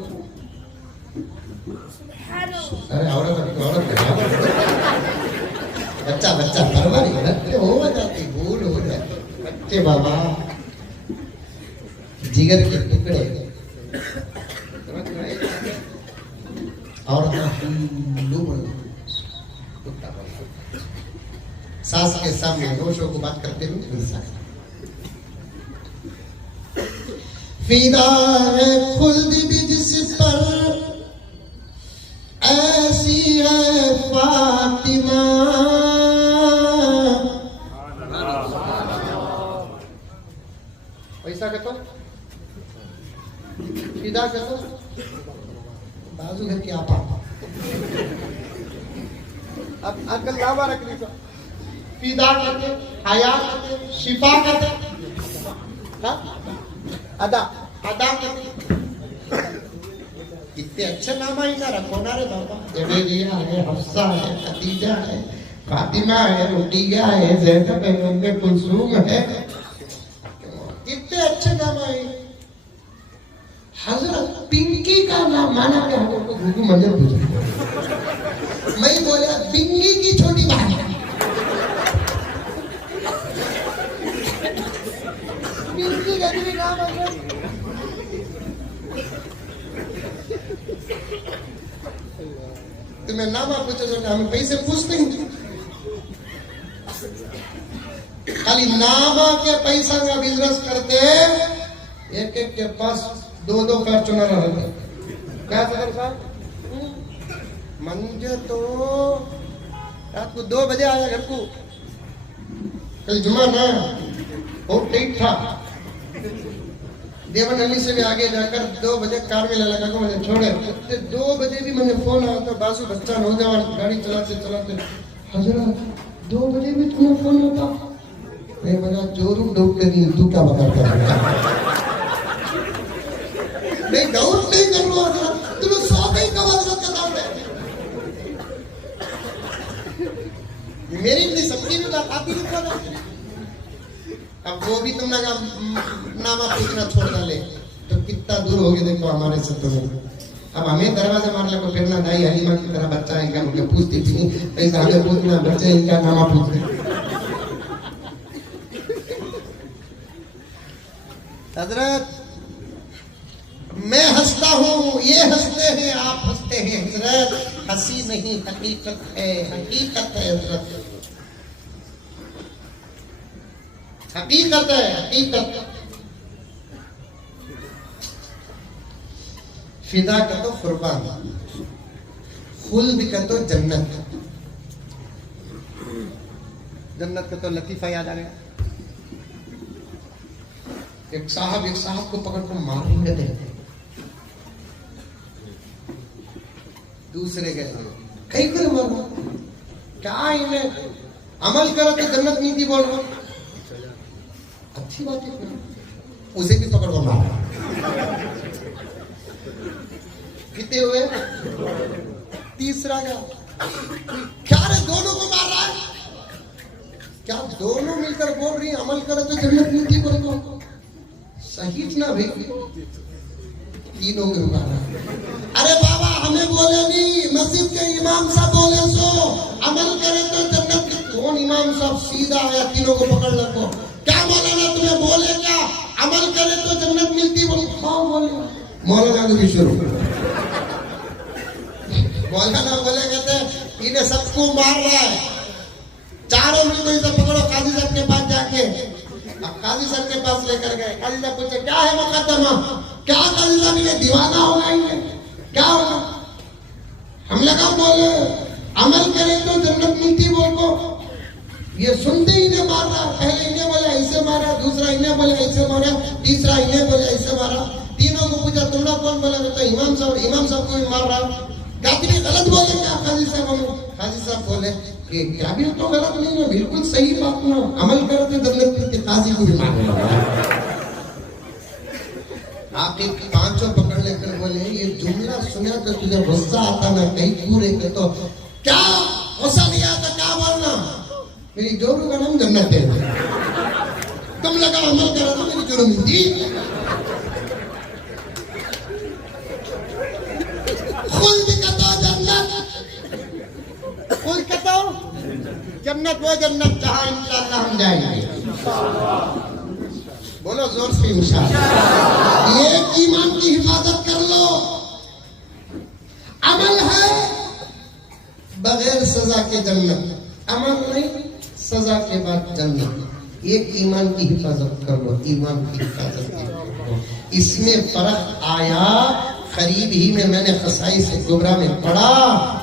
अरे औरत बच्चा परवरी बच्चे हो जाती, भूल हो जाती, बच्चे बाबा जिगर के टुकड़े। सास के सामने होशों को बात करते हुए फिदा है खुल्द भी जिस पर ऐसी है फातिमा। पैसा कहते फिदा कहते बाजू घर की आपा। अब आजकल लावा रख ली फिदा कहते, हया कहते, शिफा कहते, अदा अदा कहते। कितने अच्छे नाम है इनका, रखो ना रे बाबा। जवेरिया है, हफ्सा है, खदीजा है, फातिमा है, रुकिया है, ज़ैनब है, उम्मे कुलसूम है। कितने अच्छे नाम है। हजरत पिंकी का नाम माना क्या हमको गुरु मंजर पूछा। मैं बोला पिंकी की छोटी बहन। पिंकी का भी नाम है। तुम्हें नाम आप पूछो तो हमें पैसे पूछते हैं। खाली नामा के पैसा का बिजनेस करते, एक एक के पास 2-2 फॉर्च्यूनर रहते। क्या सदर साहब मंजे तो रात को 2 बजे आया घर को। कल जुमा ना वो ठीक था। देवन अली से भी आगे जाकर 2 बजे कार में लगा को मुझे छोड़े। 2 बजे भी मुझे फोन आया था, बासु बच्चा नौजवान गाड़ी चलाते चलाते, हजरत 2 बजे भी तुम्हें फोन होता। मैं बोला जोरू डॉक्टर नहीं, तू क्या बता रहा? मैं डाउट नहीं कर रहा था, तुम्हें 100 कहीं का वजन का डाउट है। मेरी इतनी सबकी भी बात आती नहीं था। अब वो भी तुमने नामा पूछना छोड़ डाले तो कितना दूर होगी देखो हमारे से तुम्हें। अब हमें दरवाजा मार ले को फिरना दाई हलीमा की तरह बच्चा है क्या मुझे पूछती थी, ऐसा हमें पूछना बच्चे इनका नामा पूछते। हजरत मैं हंसता हूँ, ये हंसते हैं, आप हंसते हैं। हजरत हंसी नहीं हकीकत है, हकीकत है हजरत, हकीकत है, हकीकत। फिदा का तो कुर्बान, खुल्द का तो जन्नत। जन्नत का तो लतीफा याद आ गया। एक साहब को पकड़ कर मार रहे थे। दूसरे गए कहीं कर मारो क्या इन्हें अमल करो तो जन्नत नहीं थी बोल रहा। अच्छी बात है, उसे भी पकड़ कर मारा। कितने हुए? तीसरा गया। क्या रे दोनों को मार रहा है? क्या दोनों मिलकर बोल रही है अमल करो तो जन्नत नहीं थी बोल रहा? सही ना भाई, तीनों के रुकाना। अरे बाबा हमें बोले नहीं, मस्जिद के इमाम साहब बोले सो अमल करे तो जन्नत। कौन इमाम साहब सीधा है, तीनों को पकड़ लो। क्या मौलाना तुम्हें बोले क्या अमल करे तो जन्नत मिलती? बोले हाँ बोले। मौलाना को भी शुरू। मौलाना बोले कहते इन्हें सबको मार रहा है, चारों मिलकर इसे पकड़ो काजी साहब के पास जाके। अब काजी साहब के पास लेकर गए। काजी साहब पूछे क्या है मुकद्दमा? क्या काजी साहब इन्हें दीवाना होगा, इन्हें क्या होगा? हम लगा बोले अमल करे तो जन्नत मिलती बोलो। ये सुनते ही इन्हें मार रहा। पहले इन्हें बोले ऐसे मारा, दूसरा इन्हें बोले ऐसे मारा, तीसरा इन्हें बोले ऐसे मारा। तीनों को पूछा तुमने कौन बोला? तो इमाम साहब को भी मार रहा। काजी गलत बोले क्या? काजी साहब बोले कि क्या भी तो गलत नहीं है, बिल्कुल सही बात ना। अमल करो तो जन्नत मिलती। काजी को भी मार। आप एक पांचों पकड़ लेकर बोले ये जुमला सुना तो तुझे गुस्सा आता ना, कहीं पूरे के तो क्या गुस्सा नहीं आता? क्या बोलना? मेरी जोरू का नाम जन्नत है। तुम लगा अमल करा तो मेरी जोरू मिलती। खुल्द का तो जन्नत, खुल्द का तो जन्नत, वो जन्नत जहां इंशाअल्लाह हम जाएंगे। बोलो जोर से इंशाअल्लाह। ये ईमान की हिफाजत कर लो। अमल है बगैर सजा के जन्नत, अमल नहीं सजा के बाद जन्नत। एक ईमान की हिफाजत कर लो, ईमान की हिफाजत कर लो। को। इसमें फर्क आया, करीब ही में मैंने खसाई से कुबरा में पढ़ा,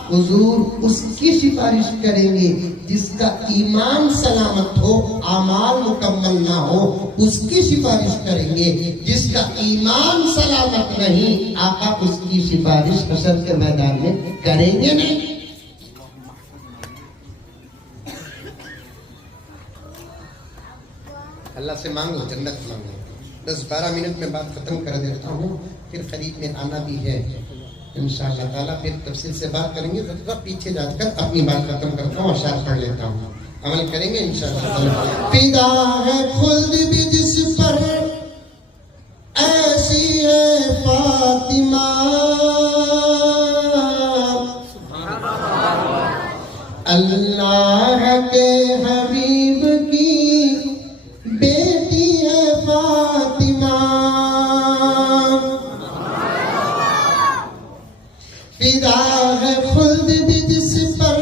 हुजूर उसकी सिफारिश करेंगे जिसका ईमान सलामत हो, आमाल मुकम्मल ना हो, उसकी सिफारिश करेंगे। जिसका ईमान सलामत नहीं, आका उसकी सिफारिश हशर के मैदान में करेंगे नहीं। अल्लाह से मांगो, जन्नत मांगो। 10-12 मिनट में बात खत्म कर देता हूँ, फिर करीब में आना भी है इंशाअल्लाह ताला, फिर तफसील से बात करेंगे। तो थोड़ा पीछे जाकर अपनी बात खत्म करता हूँ, अशार पढ़ लेता हूँ, अमल करेंगे इंशाअल्लाह। फिदा है खुल्द भी जिस पर, ऐसी है फातिमा, अल्लाह के हबीब की बेटी है फातिमा। फिदा है खुल्द भी जिस पर,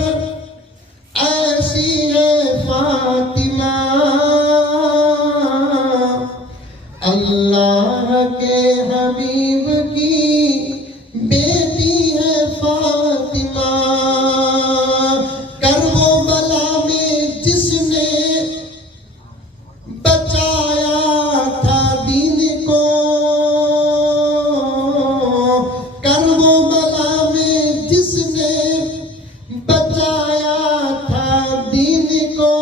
ऐसी है फातिमा, अल्लाह के हबीब की बेटी है फातिमा। करबो बला में जिसने बचाया था दीन को, करबो बला में जिसने बचाया था दीन को,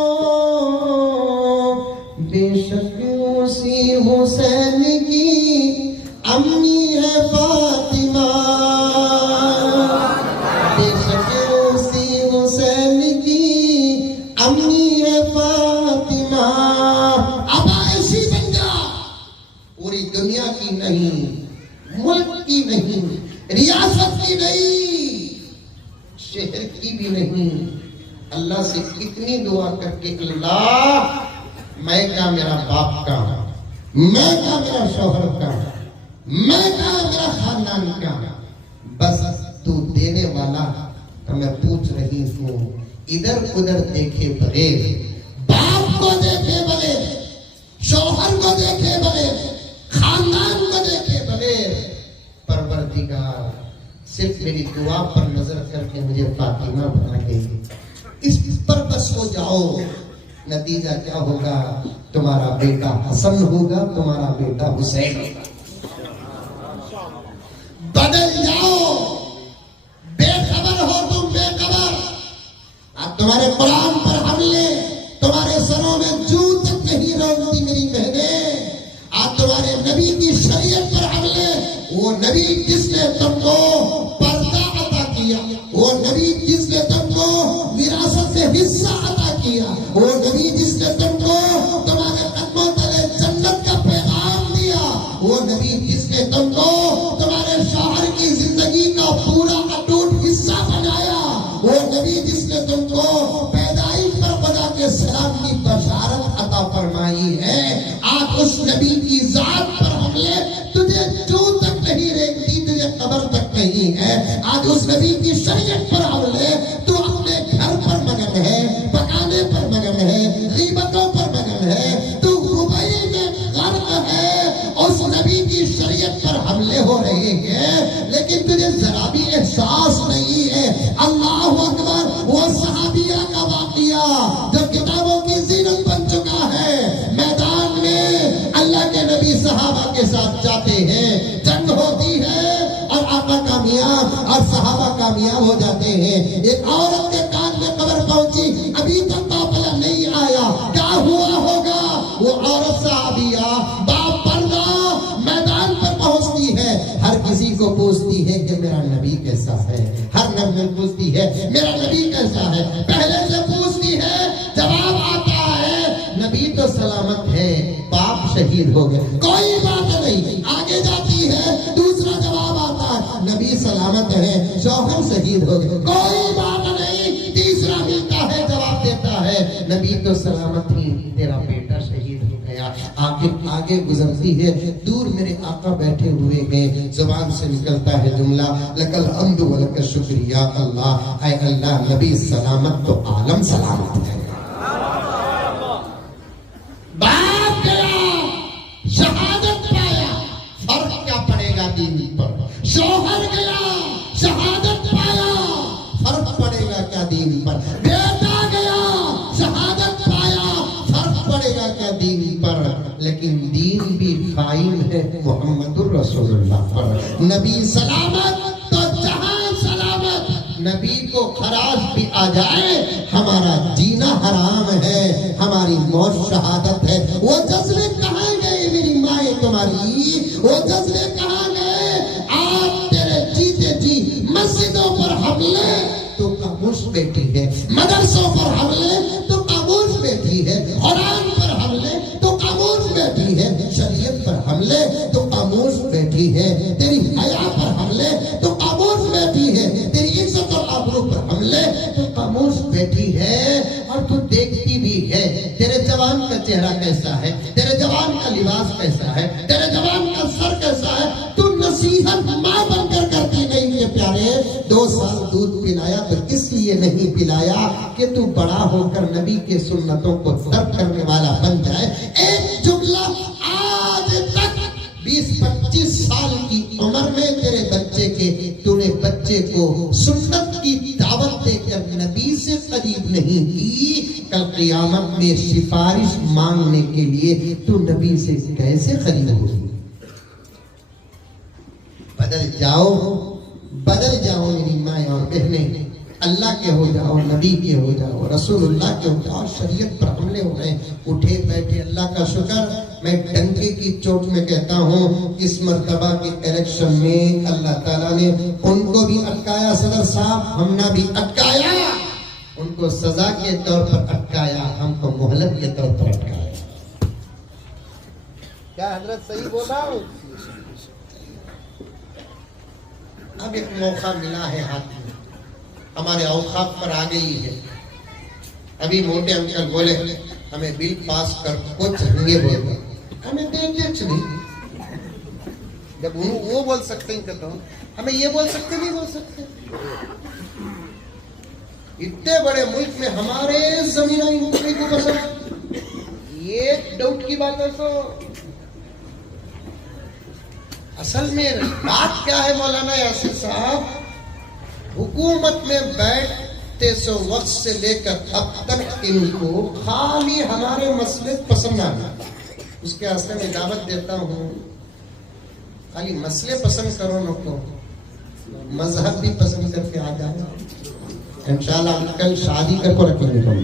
बेशक उसी हुसैन की अम्मी है फातिमा, बेशक उसी हुसैन की अम्मी है फातिमा। अब ऐसी बन जा, पूरी दुनिया की नहीं, मुल्क की नहीं, रियासत की नहीं, शहर की भी नहीं, अल्लाह से कितनी दुआ करके, अल्लाह मैं का मेरा बाप का, मैं का मेरा शौहर का, मैं का मेरा खानदान का, बस तू देने वाला। तो मैं पूछ रही हूँ, इधर उधर देखे बगैर, बाप को देखे बगैर, शौहर को देखे बगैर, खानदान को देखे बगैर, परवरदिगार सिर्फ मेरी दुआ पर नजर करके मुझे फातिमा बना के, इस पर बस हो जाओ। नतीजा क्या होगा? तुम्हारा बेटा हसन होगा, तुम्हारा बेटा हुसैन होगा। बदल जाओ, बेखबर हो तुम, बेखबर। अब तुम्हारे कुरान पर हमले, तुम्हारे सरों में जू तक नहीं रोकती मेरी बहनें। आज तुम्हारे नबी की शरीयत पर हमले, वो नबी जिसने तुमको पर्दा अता किया, वो नबी जिसने तुमको विरासत से हिस्सा अता किया, वो नबी जिसने तुमको तुम्हारे कदमों तले जन्नत का पैगाम दिया, वो नबी जिसने तुमको तुम्हारे शौहर की जिंदगी का पूरा अटूट हिस्सा बनाया, वो नबी जिसने तुमको पैदाइश पर खुदा के सलाम की बशारत अता फरमाई है। आज उस नबी की जात पर हमले, तुझे जू तक नहीं रेंगती, तुझे कब्र तक नहीं है। आज उस नबी की शरीयत पर हमले, तू अपने घर पर मगन है, पकाने पर मगन है, गीबतों पर मगन है, तू दुबई में गर्क है। उस नबी की शरीयत पर हमले हो रहे हैं, लेकिन तुझे जरा भी एहसास नहीं है। अल्लाह अकबर, वो सहाबिया का वाकया जो किताबों की जीनत बन चुका है। मैदान में अल्लाह के नबी सहाबा के साथ जाते हैं, जंग होती है और आका कामयाब और सहाबा कामयाब हो जाते हैं। एक औरत के कान में खबर पहुंची, अभी तक काफिला नहीं आया, क्या हुआ होगा? वो औरत सहाबिया बाप पर्दा मैदान पर पहुंचती है, हर किसी को पूछती है कि मेरा नबी कैसा है, हर नबी पूछती है मेरा नबी कैसा है। पहले से पूछती है, जवाब आता है नबी तो सलामत है, बाप शहीद हो गए, कोई बात नहीं। आगे जाती है, दूसरा जवाब आता है नबी सलामत है, शौहर शहीद हो गए, कोई बात नहीं। तीसरा मिलता है, जवाब देता है नबी तो सलामत ही, तेरा बेटा शहीद हो गया। आगे गुजरती है, दूर मेरे आका बैठे हुए हैं, जुबान से निकलता है जुमला, लकल हम्दु व लकल शुक्रिया अल्लाह। ऐ अल्लाह, नबी सलामत तो आलम सलामत है। बाप गया, शहादत पाया, दीन पर, बेटा गया शहादत पाया, फर्क पड़ेगा क्या दीन पर, लेकिन दीन भी कायम है मोहम्मदुर रसूलुल्लाह पर। नबी सलामत तो जहां सलामत, नबी को खराज भी आ जाए हमारा जीना हराम है, हमारी मौत शहादत है। वो जज्बे कहाँ गए मेरी माए तुम्हारी, वो जज्बे कहाँ गए? आप तेरे जीते जी मस्जिदों पर हमले तो खामोश बैठी है, मदरसों पर हमले तो खामोश बैठी है, कुरान पर हमले तो खामोश बैठी है, शरीयत पर हमले तो खामोश बैठी है, तेरी हया पर हमले तो खामोश बैठी है, तेरी इज्जत और आबरू पर हमले तो खामोश बैठी है। और तू देखती भी है तेरे जवान का चेहरा कैसा है, तेरे जवान का लिबास कैसा है, तेरे जवान का सर कैसा है। तू नसीहत माँ बनकर करती नहीं है प्यारे। 2 साल दूध पिलाया तो इसलिए नहीं पिलाया कि तू बड़ा होकर नबी के सुन्नतों को तर्क करने वाला बन जाए। एक जुमला आज तक 20-25 साल की उम्र में तेरे बच्चे के, तूने बच्चे को सुन्नत की दावत देकर नबी से करीब नहीं की। कल क़यामत में सिफारिश मांगने के लिए तू नबी से कैसे करीब होगी? बदल जाओ मेरी माँ और बहनें, अल्लाह के हो जाओ, नबी के हो जाओ, रसूलुल्लाह के हो जाओ। शरीयत पर हमले हो रहे, उठे बैठे अल्लाह का शुक्र। मैं डंके की चोट में कहता हूँ, इस मर्तबा के इलेक्शन में अल्लाह ताला ने उनको भी अटकाया, सदर साहब हमना भी अटकाया, उनको सजा के तौर पर अटकाया, हमको मोहलत के तौर पर अटकाया। क्या हजरत सही बोला? अब एक मौका मिला है हाथ में, हमारे औकात पर आ गई है। अभी मोटे अंकल बोले हमें बिल पास कर कुछ होंगे, बोल हमें देंगे नहीं। जब वो बोल सकते हैं तो हमें ये बोल सकते नहीं बोल सकते। इतने बड़े मुल्क में हमारे जमीन इनकी को पसंद, ये डाउट की बात है। तो असल में बात क्या है मौलाना यासिर साहब, हुकूमत में बैठते सो वक्त से लेकर अब तक इनको खाली हमारे मसले पसंद आना। उसके आस्ते में दावत देता हूँ, खाली मसले पसंद करो न तो मजहब भी पसंद करके आ जाओ। इंशाल्लाह कल शादी करके रखेंगे तुम।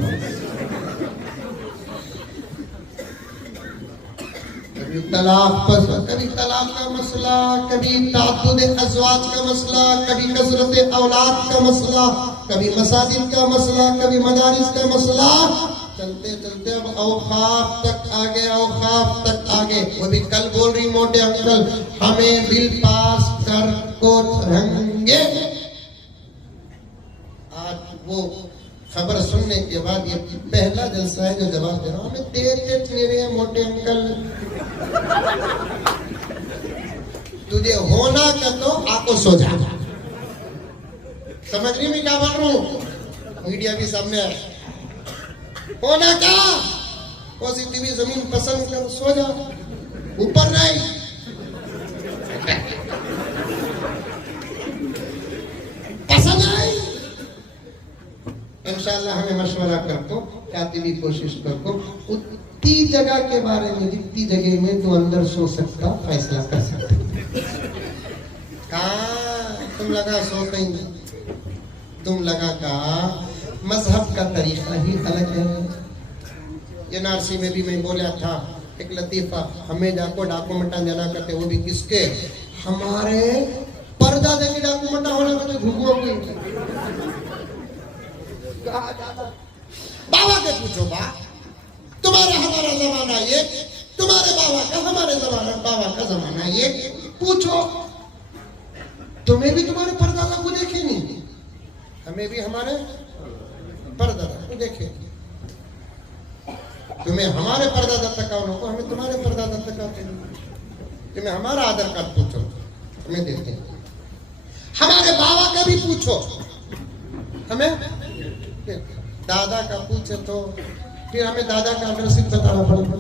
कभी तलाक पसंद, कभी तलाक का मसला, कभी ताद्दुद अज़वाज का मसला, कभी कसरत औलाद का मसला, कभी मसाजिद का मसला, कभी मदारिस का मसला। चलते चलते अब औकाफ तक आगे, औकाफ तक आगे। वो भी कल बोल रही मोटे अंकल हमें बिल पास कर को रहेंगे। आज वो खबर सुनने के बाद ये पहला जलसा है जो जवाब दे रहा हूं, हमें देते मेरे मोटे अंकल। तुझे होना का तो आको सो जा। समझ रही मैं क्या बोल रहा हूं? मीडिया भी सामने है। होना क्या? पॉजिटिव जमीन पसंद कर सो जा, ऊपर नहीं। पसंद नहीं इंशाल्लाह हमें मशवरा कर को चाहती भी कोशिश कर को उतनी जगह के बारे में, जितनी जगह में तो अंदर सो सकता फैसला कर सकते। कहा तुम लगा सो कहीं, तुम लगा कहा मजहब का तरीका ही अलग है। ये नारसी में भी मैं बोला था एक लतीफा, हमें जाको डॉक्यूमेंटा देना करते, वो भी किसके? हमारे पर्दा देके डॉक्यूमेंटा होना करते घुगुओं की। बाबा के पूछो बा, तुम्हारा हमारा जमाना ये, तुम्हारे बाबा का हमारे जमाना बाबा का जमाना ये। पूछो तुम्हें भी तुम्हारे परदादा को देखे नहीं, हमें भी हमारे परदादा को देखे। तुम्हें हमारे परदादा तक आओ को, हमें तुम्हारे परदादा तक आते नहीं। तुम्हें हमारा आधार कार्ड पूछो, हमें देते हैं। हमारे बाबा का भी पूछो, हमें दादा का पूछे तो फिर हमें दादा का एड्रेस बताना पड़ेगा।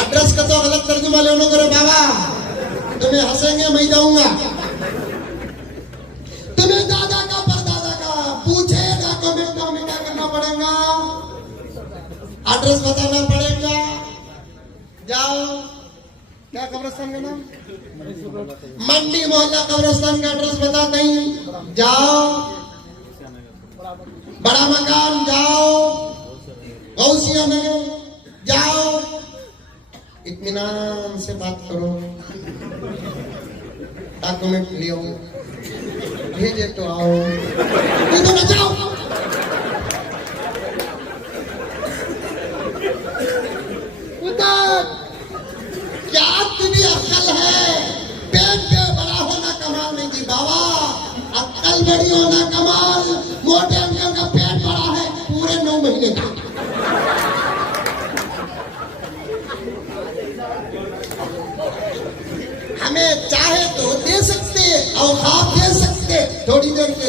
एड्रेस का तो गलत तर्जुमा ले लो करो बाबा, तुम्हें हंसेंगे मैं जाऊंगा। एड्रेस बताना पड़ेगा। जाओ, क्या कब्रिस्तान का नाम? मंडी मोहल्ला कब्रिस्तान का एड्रेस बता दें। जाओ, बड़ा मकान जाओ, गौसिया नगर जाओ, इत्मीनान से बात करो, डॉक्यूमेंट लियो, भेजे तो आओ, नहीं तो न जाओ। क्या तुझे अक्ल है? पेट पे बड़ा होना कमाल नहीं जी बाबा, अक्ल बड़ी होना कमाल। मोटे अंकल का पेट बड़ा है पूरे 9 महीने का। हमें चाहे तो दे सकते, औकात दे सकते, थोड़ी देर के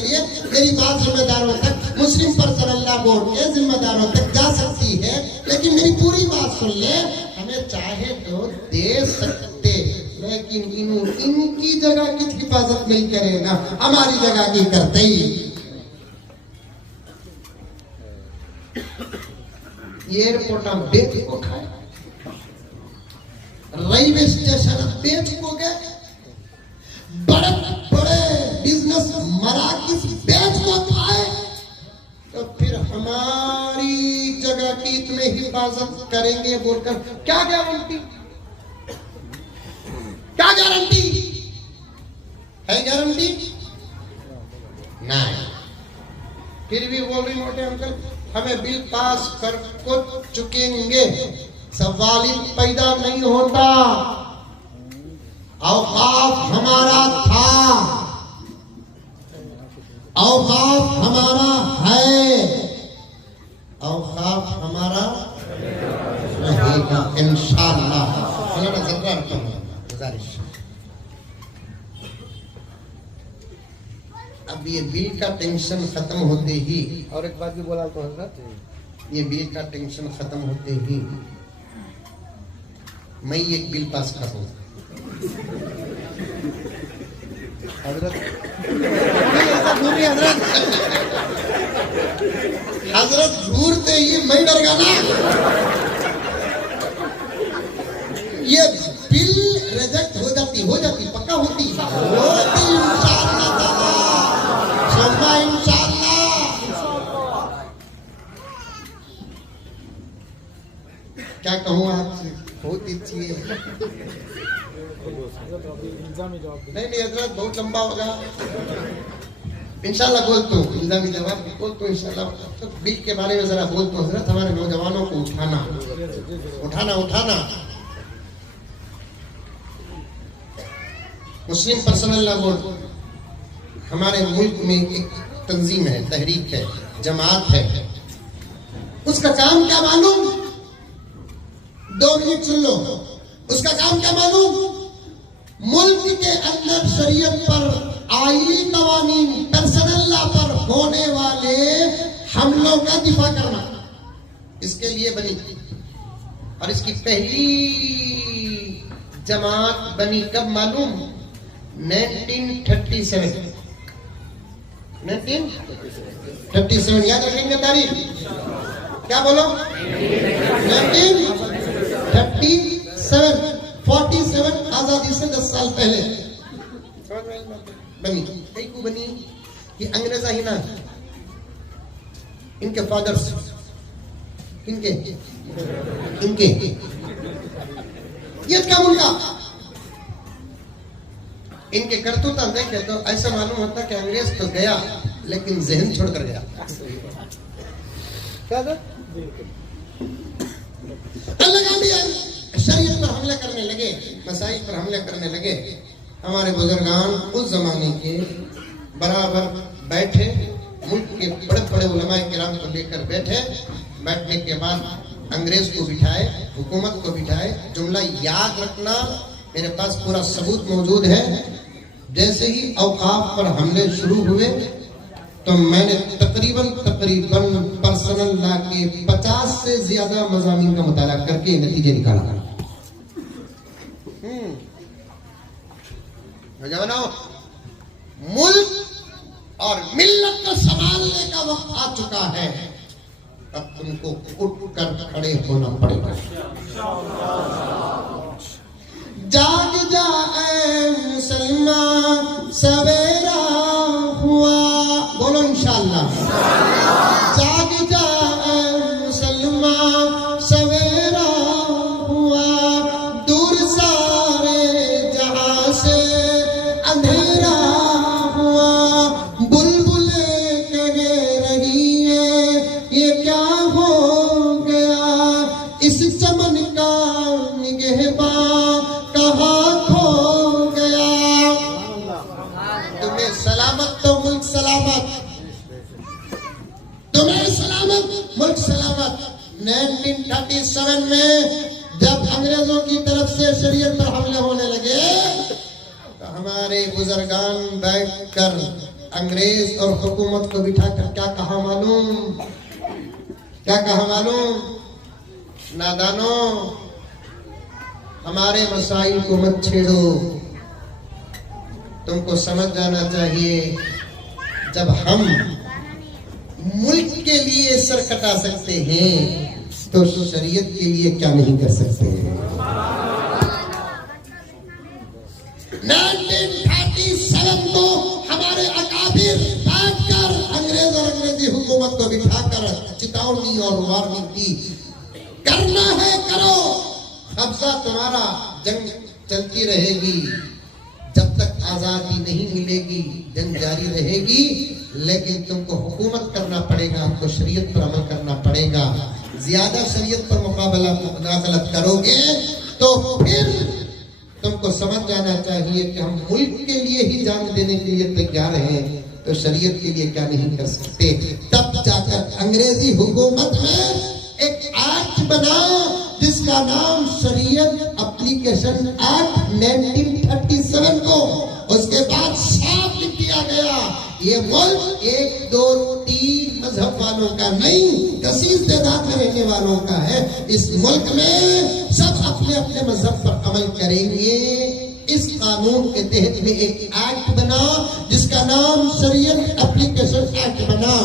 लिए मेरी बात जिम्मेदारों तक, मुस्लिम पर्सनल अल्लाह बोर्ड के जिम्मेदारों तक जा सकती है, लेकिन मेरी पूरी बात सुन ले। हमें चाहे तो दे सकते, लेकिन इनकी जगह की हिफाजत नहीं करेगा, हमारी जगह की करते ही। एयरपोर्ट हम बेच को खाए, रेलवे स्टेशन बेच को गए, बड़े बड़े बिजनेस मराकिज बेच को खाए, तो फिर हमारी जगह की तुम्हें हिफाजत करेंगे बोलकर क्या गारंटी? क्या गारंटी है? गारंटी नहीं। फिर भी बोल रही मोटे अंकल हमें बिल पास कर को चुकेंगे, सवाल ही पैदा नहीं होता। औकाफ हमारा था, औकाफ हमारा है, औकाफ हमारा रहेगा इंशाअल्लाह। गुजारिश, अब ये बिल का टेंशन खत्म होते ही, और एक बात भी बोला तो हजरत, ये बिल का टेंशन खत्म होते ही मैं एक बिल पास करूँ हजरत। हजरत घूरते ही मैं डर गया ना। ये बिल रिजेक्ट हो जाती पक्का होती इंशाअल्लाह। क्या कहूँ आपसे, बहुत अच्छी है। नहीं हजरत बहुत लंबा होगा, इंशाल्लाह बोल तो इल्जामी जवाब बोल तो इंशाल्लाह। तो बिल के बारे में जरा बोल तो हजरत, हमारे नौजवानों को उठाना। मुस्लिम पर्सनल लॉ बोर्ड हमारे मुल्क में एक तंजीम है, तहरीक है, जमात है। उसका काम क्या मालूम? 2 मिनट सुन लो। उसका काम क्या मालूम? मुल्क के अंदर शरीयत पर, आईनी कवानीन, पर्सनल लॉ पर होने वाले हमलों का दिफा करना, इसके लिए बनी। और इसकी पहली जमात बनी कब मालूम? 1937। 1937 याद रखेंगे तारीख? क्या बोलो? 1937, 47 आजादी से 10 साल पहले बनी। कई को बनी कि अंग्रेजा ही ना, इनके फादर्स, इनके ये क्या मुल्का, इनके करतूत देखे तो ऐसा मालूम होता कि अंग्रेज तो गया लेकिन जहन छोड़कर गया। क्या था? शरीयत पर हमले करने लगे, मसाइल पर हमले करने लगे। हमारे बुजुर्गान उस जमाने के बराबर बैठे, मुल्क के बड़े बड़े उलमाए किराम को लेकर बैठे। बैठने के बाद अंग्रेज को बिठाए, हुकूमत को बिठाए। जुमला याद रखना, मेरे पास पूरा सबूत मौजूद है। जैसे ही औकाफ पर हमले शुरू हुए तो मैंने तकरीबन पर्सनल लॉ के 50 से ज्यादा मज़ामीन का मुताला करके नतीजे निकाला। नौजवानों, मुल्क और मिल्लत को संभालने का वक्त आ चुका है। अब तुमको उठकर खड़े होना पड़ेगा। जाग जा ऐ मुसलमान सवेरा हुआ, बोलो इंशाअल्लाह। जाग जा ऐ मुसलमान सवेरा हुआ, दूर सारे जहां से अंधेरा हुआ। बुलबुले कह रही है ये क्या हो गया, इस चमन का निगहबान कहाँ खो गया। तुम्हें सलामत तो मुल्क सलामत, तुम्हें सलामत मुल्क सलामत। 1937 में जब अंग्रेजों की तरफ से शरीयत पर हमले होने लगे तो हमारे बुजुर्गान बैठकर अंग्रेज और हुकूमत को बिठाकर क्या कहा मालूम, क्या कहा मालूम? नादानो, हमारे मसाइल को मत छेड़ो, तुमको समझ जाना चाहिए जब हम मुल्क के लिए सर कटा सकते हैं तो शरीयत के लिए क्या नहीं कर सकते हैं। 1937 को हमारे अकाबिर बैठकर अंग्रेज और अंग्रेजी हुकूमत को बिठाकर चेतावनी और वार्निंग दी, करना है करो, कब्जा तुम्हारा, जंग चलती रहेगी जब तक आजादी नहीं मिलेगी, जंग जारी रहेगी, लेकिन तुमको हुकूमत करना पड़ेगा, हमको शरीयत पर अमल करना पड़ेगा। ज्यादा शरीयत पर मुकाबला करोगे तो फिर तुमको समझ जाना चाहिए कि हम मुल्क के लिए ही जान देने के लिए तैयार हैं तो शरीयत के लिए क्या नहीं कर सकते। तब जाकर अंग्रेजी हुकूमत में एक एक्ट बना जिसका नाम शरीयत एप्लीकेशन एक्ट 1937 को, उसके बाद साफ लिख दिया गया ये मुल्क 1, 2, 3 मजहब वालों का नहीं, कसीस तादाद में रहने वालों का है। इस मुल्क में सब अपने अपने मजहब पर अमल करेंगे। इस कानून के तहत में एक एक्ट बना जिसका नाम शरीयत एप्लीकेशन एक्ट बना।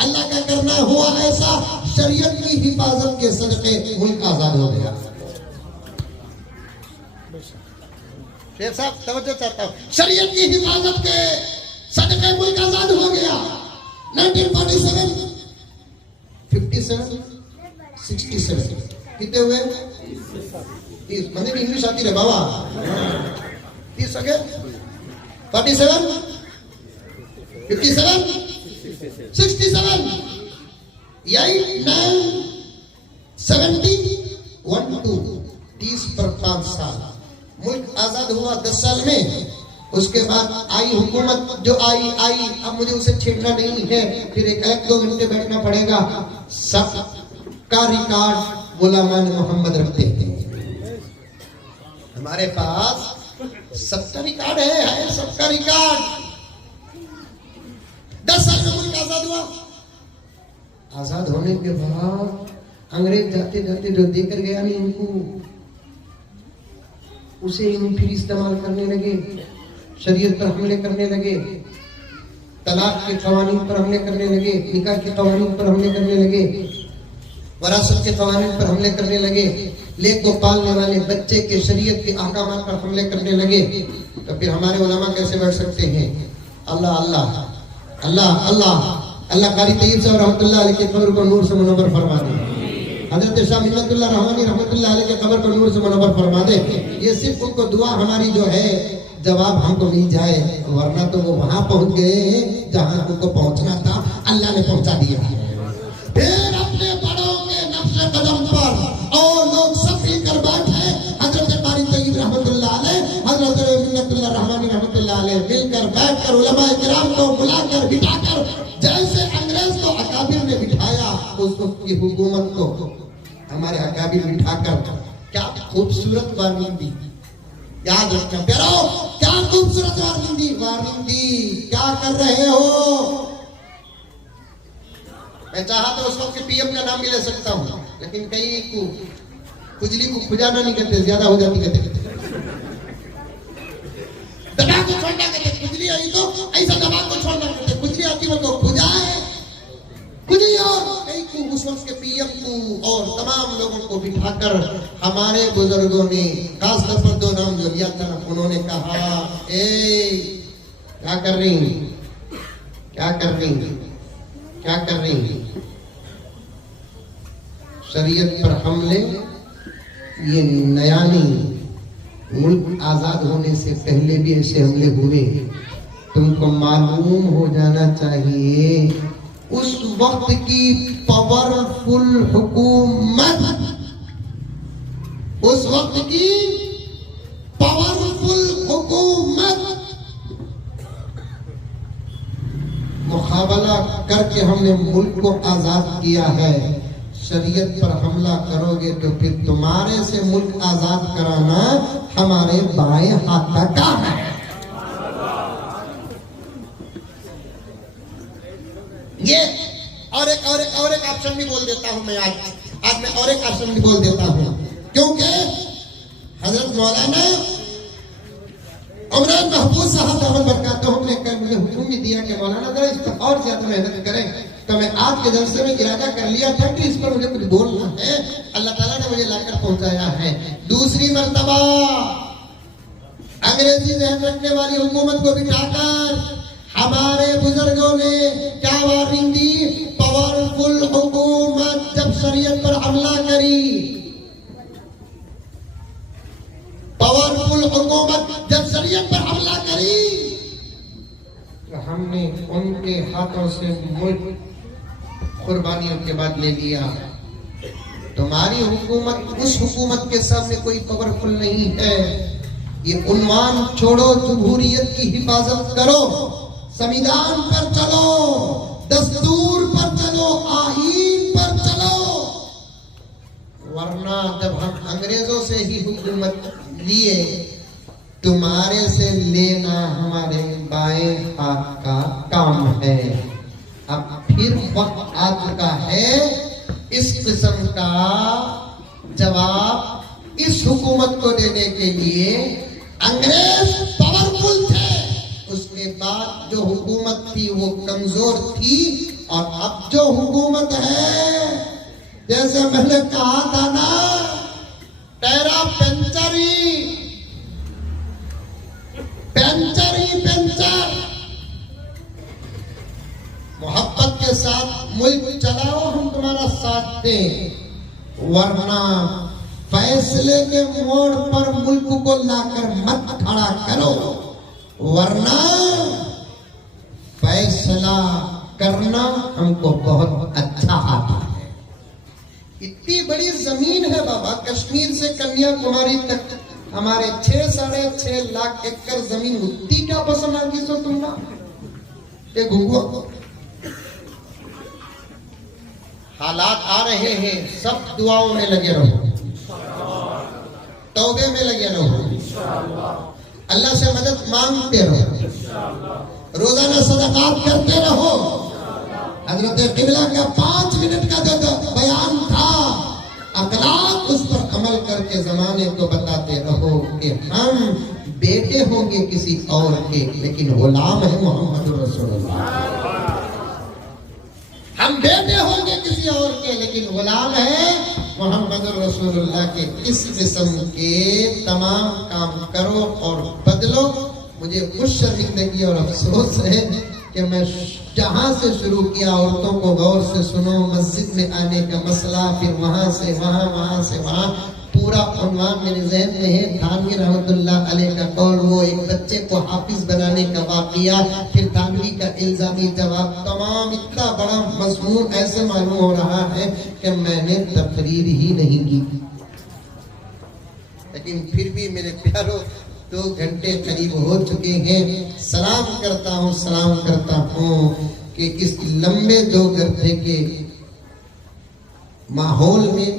अल्लाह का करना हुआ ऐसा, शरीयत की हिफाजत के सदके मुल्क आजाद हो गया। शेख साहब तवज्जो चाहता हूँ, शरीयत की हिफाजत के सदके मुल्क आजाद हो गया। 1947, 57, 67 कितने हुए? 30। मंदिर में इंग्लिश आती रहे बाबा। 30 हो गए। 47, 57, 67, 8, 9, 70, 1, 2, 30 पर 5 साल मुल्क आजाद हुआ 10 साल में। उसके बाद आई हुकूमत जो आई, अब मुझे उसे छेड़ना नहीं है, फिर एक 2 घंटे बैठना पड़ेगा। सब का रिकॉर्ड गुलामान मोहम्मद रखते हैं, हमारे पास सबका रिकॉर्ड है सबका रिकॉर्ड। 10 साल में मुल्क आजाद हुआ। आजाद होने के बाद अंग्रेज जाते जाते जो देकर गया नहीं उनको, उसे फिर इस्तेमाल करने लगे, शरीयत पर हमले करने लगे, तलाक के कवानीन पर हमले करने लगे, निकाह के कवानीन पर हमले करने लगे, वरासत के कवानीन पर हमले करने लगे, लेक को पालने वाले बच्चे के शरीयत के अहकामात पर हमले करने लगे। तो फिर हमारे उलमा कैसे बैठ सकते हैं? अल्लाह अल्लाह अल्लाह अल्लाह अल्लाह कारी तैयब साहब रहमतुल्लाह अलैह के कब्र को नूर से मुनव्वर फरमा दे। हजरत शाह हिम्मतुल्लाह रहमानी रहमतुल्लाह अलैह के कब्र को नूर से मुनव्वर फरमा दे। ये सिर्फ उनको दुआ हमारी जो है जवाब हमको मिल जाए, वरना तो वो वहां पहुंच गए जहां उनको पहुंचना था, अल्लाह ने पहुंचा दिया। फिर अपने बड़ों के नक्शे कदम पर और लोग सब मिलकर बैठे, हजरत कारी तैयब रहमतुल्लाह अलैह, हजरत मिन्नतुल्लाह रहमानी रहमतुल्लाह अलैह मिलकर बैठकर उलमा इकराम को बुलाकर बिठाकर, जैसे अंग्रेज को अकाबिर ने बिठाया उस वक्त की हुकूमत को हमारे अकाबिर बिठाकर क्या खूबसूरत वार्निंग दी। याद रखना प्यारो, क्या खूबसूरत वार्निंग दी। क्या कर रहे हो? मैं चाहा तो उस वक्त के पीएम का नाम भी ले सकता हूँ, लेकिन कई खुजली को खुजाना नहीं करते, ज्यादा हो जाती कहते दबा को छोड़ना कहते, खुजली आई तो ऐसा दबा को छोड़ना कहते, खुजली आती वो तो खुजाए खुजी और कई को उस वक्त के पीएम को और तमाम लोगों को बिठाकर हमारे बुजुर्गों ने खासतौर पर 2 नाम जो लिया था, उन्होंने कहा, ए क्या कर रही, क्या कर रही, क्या कर रही? शरीयत पर हमले ये नया नहीं, मुल्क आजाद होने से पहले भी ऐसे हमले हुए। तुमको मालूम हो जाना चाहिए उस वक्त की पावरफुल हुकूमत, उस वक्त की पावरफुल हुकूमत मुकाबला करके हमने मुल्क को आजाद किया है। शरीयत पर हमला करोगे तो फिर तुम्हारे से मुल्क आजाद कराना हमारे बाएं हाथ का काम है। ये और एक ऑप्शन भी बोल देता हूं मैं आज मैं और एक ऑप्शन भी बोल देता हूं, क्योंकि हजरत मौलाना उमरान महफूज साहब दामद बरकातहू ने मुझे हुक्म भी दिया कि मौलाना जरा इस पर और ज्यादा मेहनत करें, तो मैं आज के जलसे में इरादा कर लिया था कि इस पर मुझे कुछ बोलना है। अल्लाह ताला ने मुझे लाकर पहुंचाया है। दूसरी मर्तबा अंग्रेजी जहन रखने वाली हुकूमत को बिठाकर हमारे बुजुर्गों ने क्या वार्निंग दी? पावरफुल हुकूमत जब शरीयत पर हमला करी, पावरफुल हुकूमत जब शरीयत पर हमला करी, तो हमने उनके हाथों से मुल्क कुर्बानियों के बाद ले लिया। तुम्हारी हुकूमत उस हुकूमत के सामने कोई पावरफुल नहीं है। ये उन्वान छोड़ो, जमहूरियत की हिफाजत करो, संविधान पर चलो, दस्तूर पर चलो, आईन पर चलो, वरना जब हम अंग्रेजों से ही हुकूमत लिए, तुम्हारे से लेना हमारे बाएं हाथ का काम है। अब फिर वक्त आ चुका है इस किस्म का जवाब इस हुकूमत को देने के लिए। अंग्रेज पावरफुल थे, उसके बाद जो हुकूमत थी वो कमजोर थी, और अब जो हुकूमत है, जैसे मैंने कहा था ना, टेरा पेंचरी पेंचरी पेंचर, मोहब्बत के साथ मुल्क चलाओ, हम तुम्हारा साथ दें, वरना फैसले के मोड़ पर मुल्क को लाकर मत खड़ा करो, वरना फैसला करना हमको बहुत अच्छा आता है। इतनी बड़ी जमीन है बाबा, कश्मीर से कन्याकुमारी तक हमारे 6-6.5 लाख एकड़ जमीन, उतनी क्या पसंद आती सो तुम ना ये घुगुआ। हालात आ रहे हैं, सब दुआओं में लगे रहो, तौबे में लगे रहो, अल्लाह से मदद मांगते रहो, रोजाना सदकात करते रहो। हजरत किबला का 5 मिनट का जो बयान था, अखलाक, उस पर अमल करके जमाने को बताते रहो कि हम बेटे होंगे किसी और के, लेकिन गुलाम है मोहम्मद रसूलुल्लाह। हम बेटे होंगे किसी और के, लेकिन गुलाम है मोहम्मद रसूलुल्लाह के। इस किस्म के तमाम काम करो और बदलो। मुझे खुश जिंदगी और अफसोस है कि मैं जहां से शुरू किया, औरतों को गौर से सुनो, मस्जिद में आने का मसला, फिर वहां से वहां, वहां से वहां, पूरा उन्वान मेरे ज़हन में है। थानवी रहमतुल्लाह अलैह का कौल, वो एक बच्चे को हाफिज बनाने का वाक़िया, फिर थानवी का इल्जामी जवाब, तमाम इतना बड़ा मजमून ऐसे मालूम हो रहा है कि मैंने तकरीर ही नहीं की। लेकिन फिर भी मेरे प्यारों, 2 घंटे करीब हो चुके हैं। सलाम करता हूँ कि इस लंबे 2 घंटे के माहौल में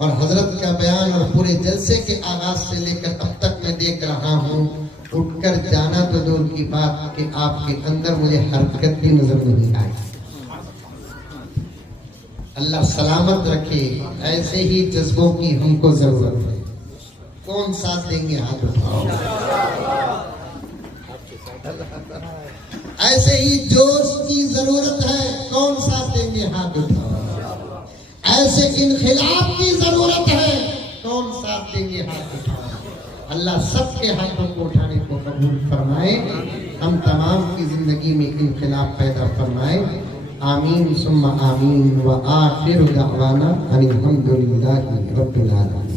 और हजरत का बयान और पूरे जलसे के आगाज से लेकर अब तक मैं देख रहा हूँ, उठकर जाना तो दूर की बात कि आपके अंदर मुझे हरकत भी नजर नहीं आई। अल्लाह सलामत रखे। ऐसे ही जज्बों की हमको जरूरत है। कौन साथ देंगे? हाथ उठाओ। ऐसे ही जोश की जरूरत है। कौन साथ देंगे? हाथ उठाओ। ऐसे इनखिलाफ की जरूरत है। कौन साथ देंगे? हाथ उठाओ। अल्लाह सबके हाथों को उठाने को कबूल फरमाए। हम तमाम की जिंदगी में इनकलाब पैदा फरमाए। आमीन सुम्मा आमीन व आखिर दावाना अनिल हम्दुलिल्लाहि रब्बिल आलमीन।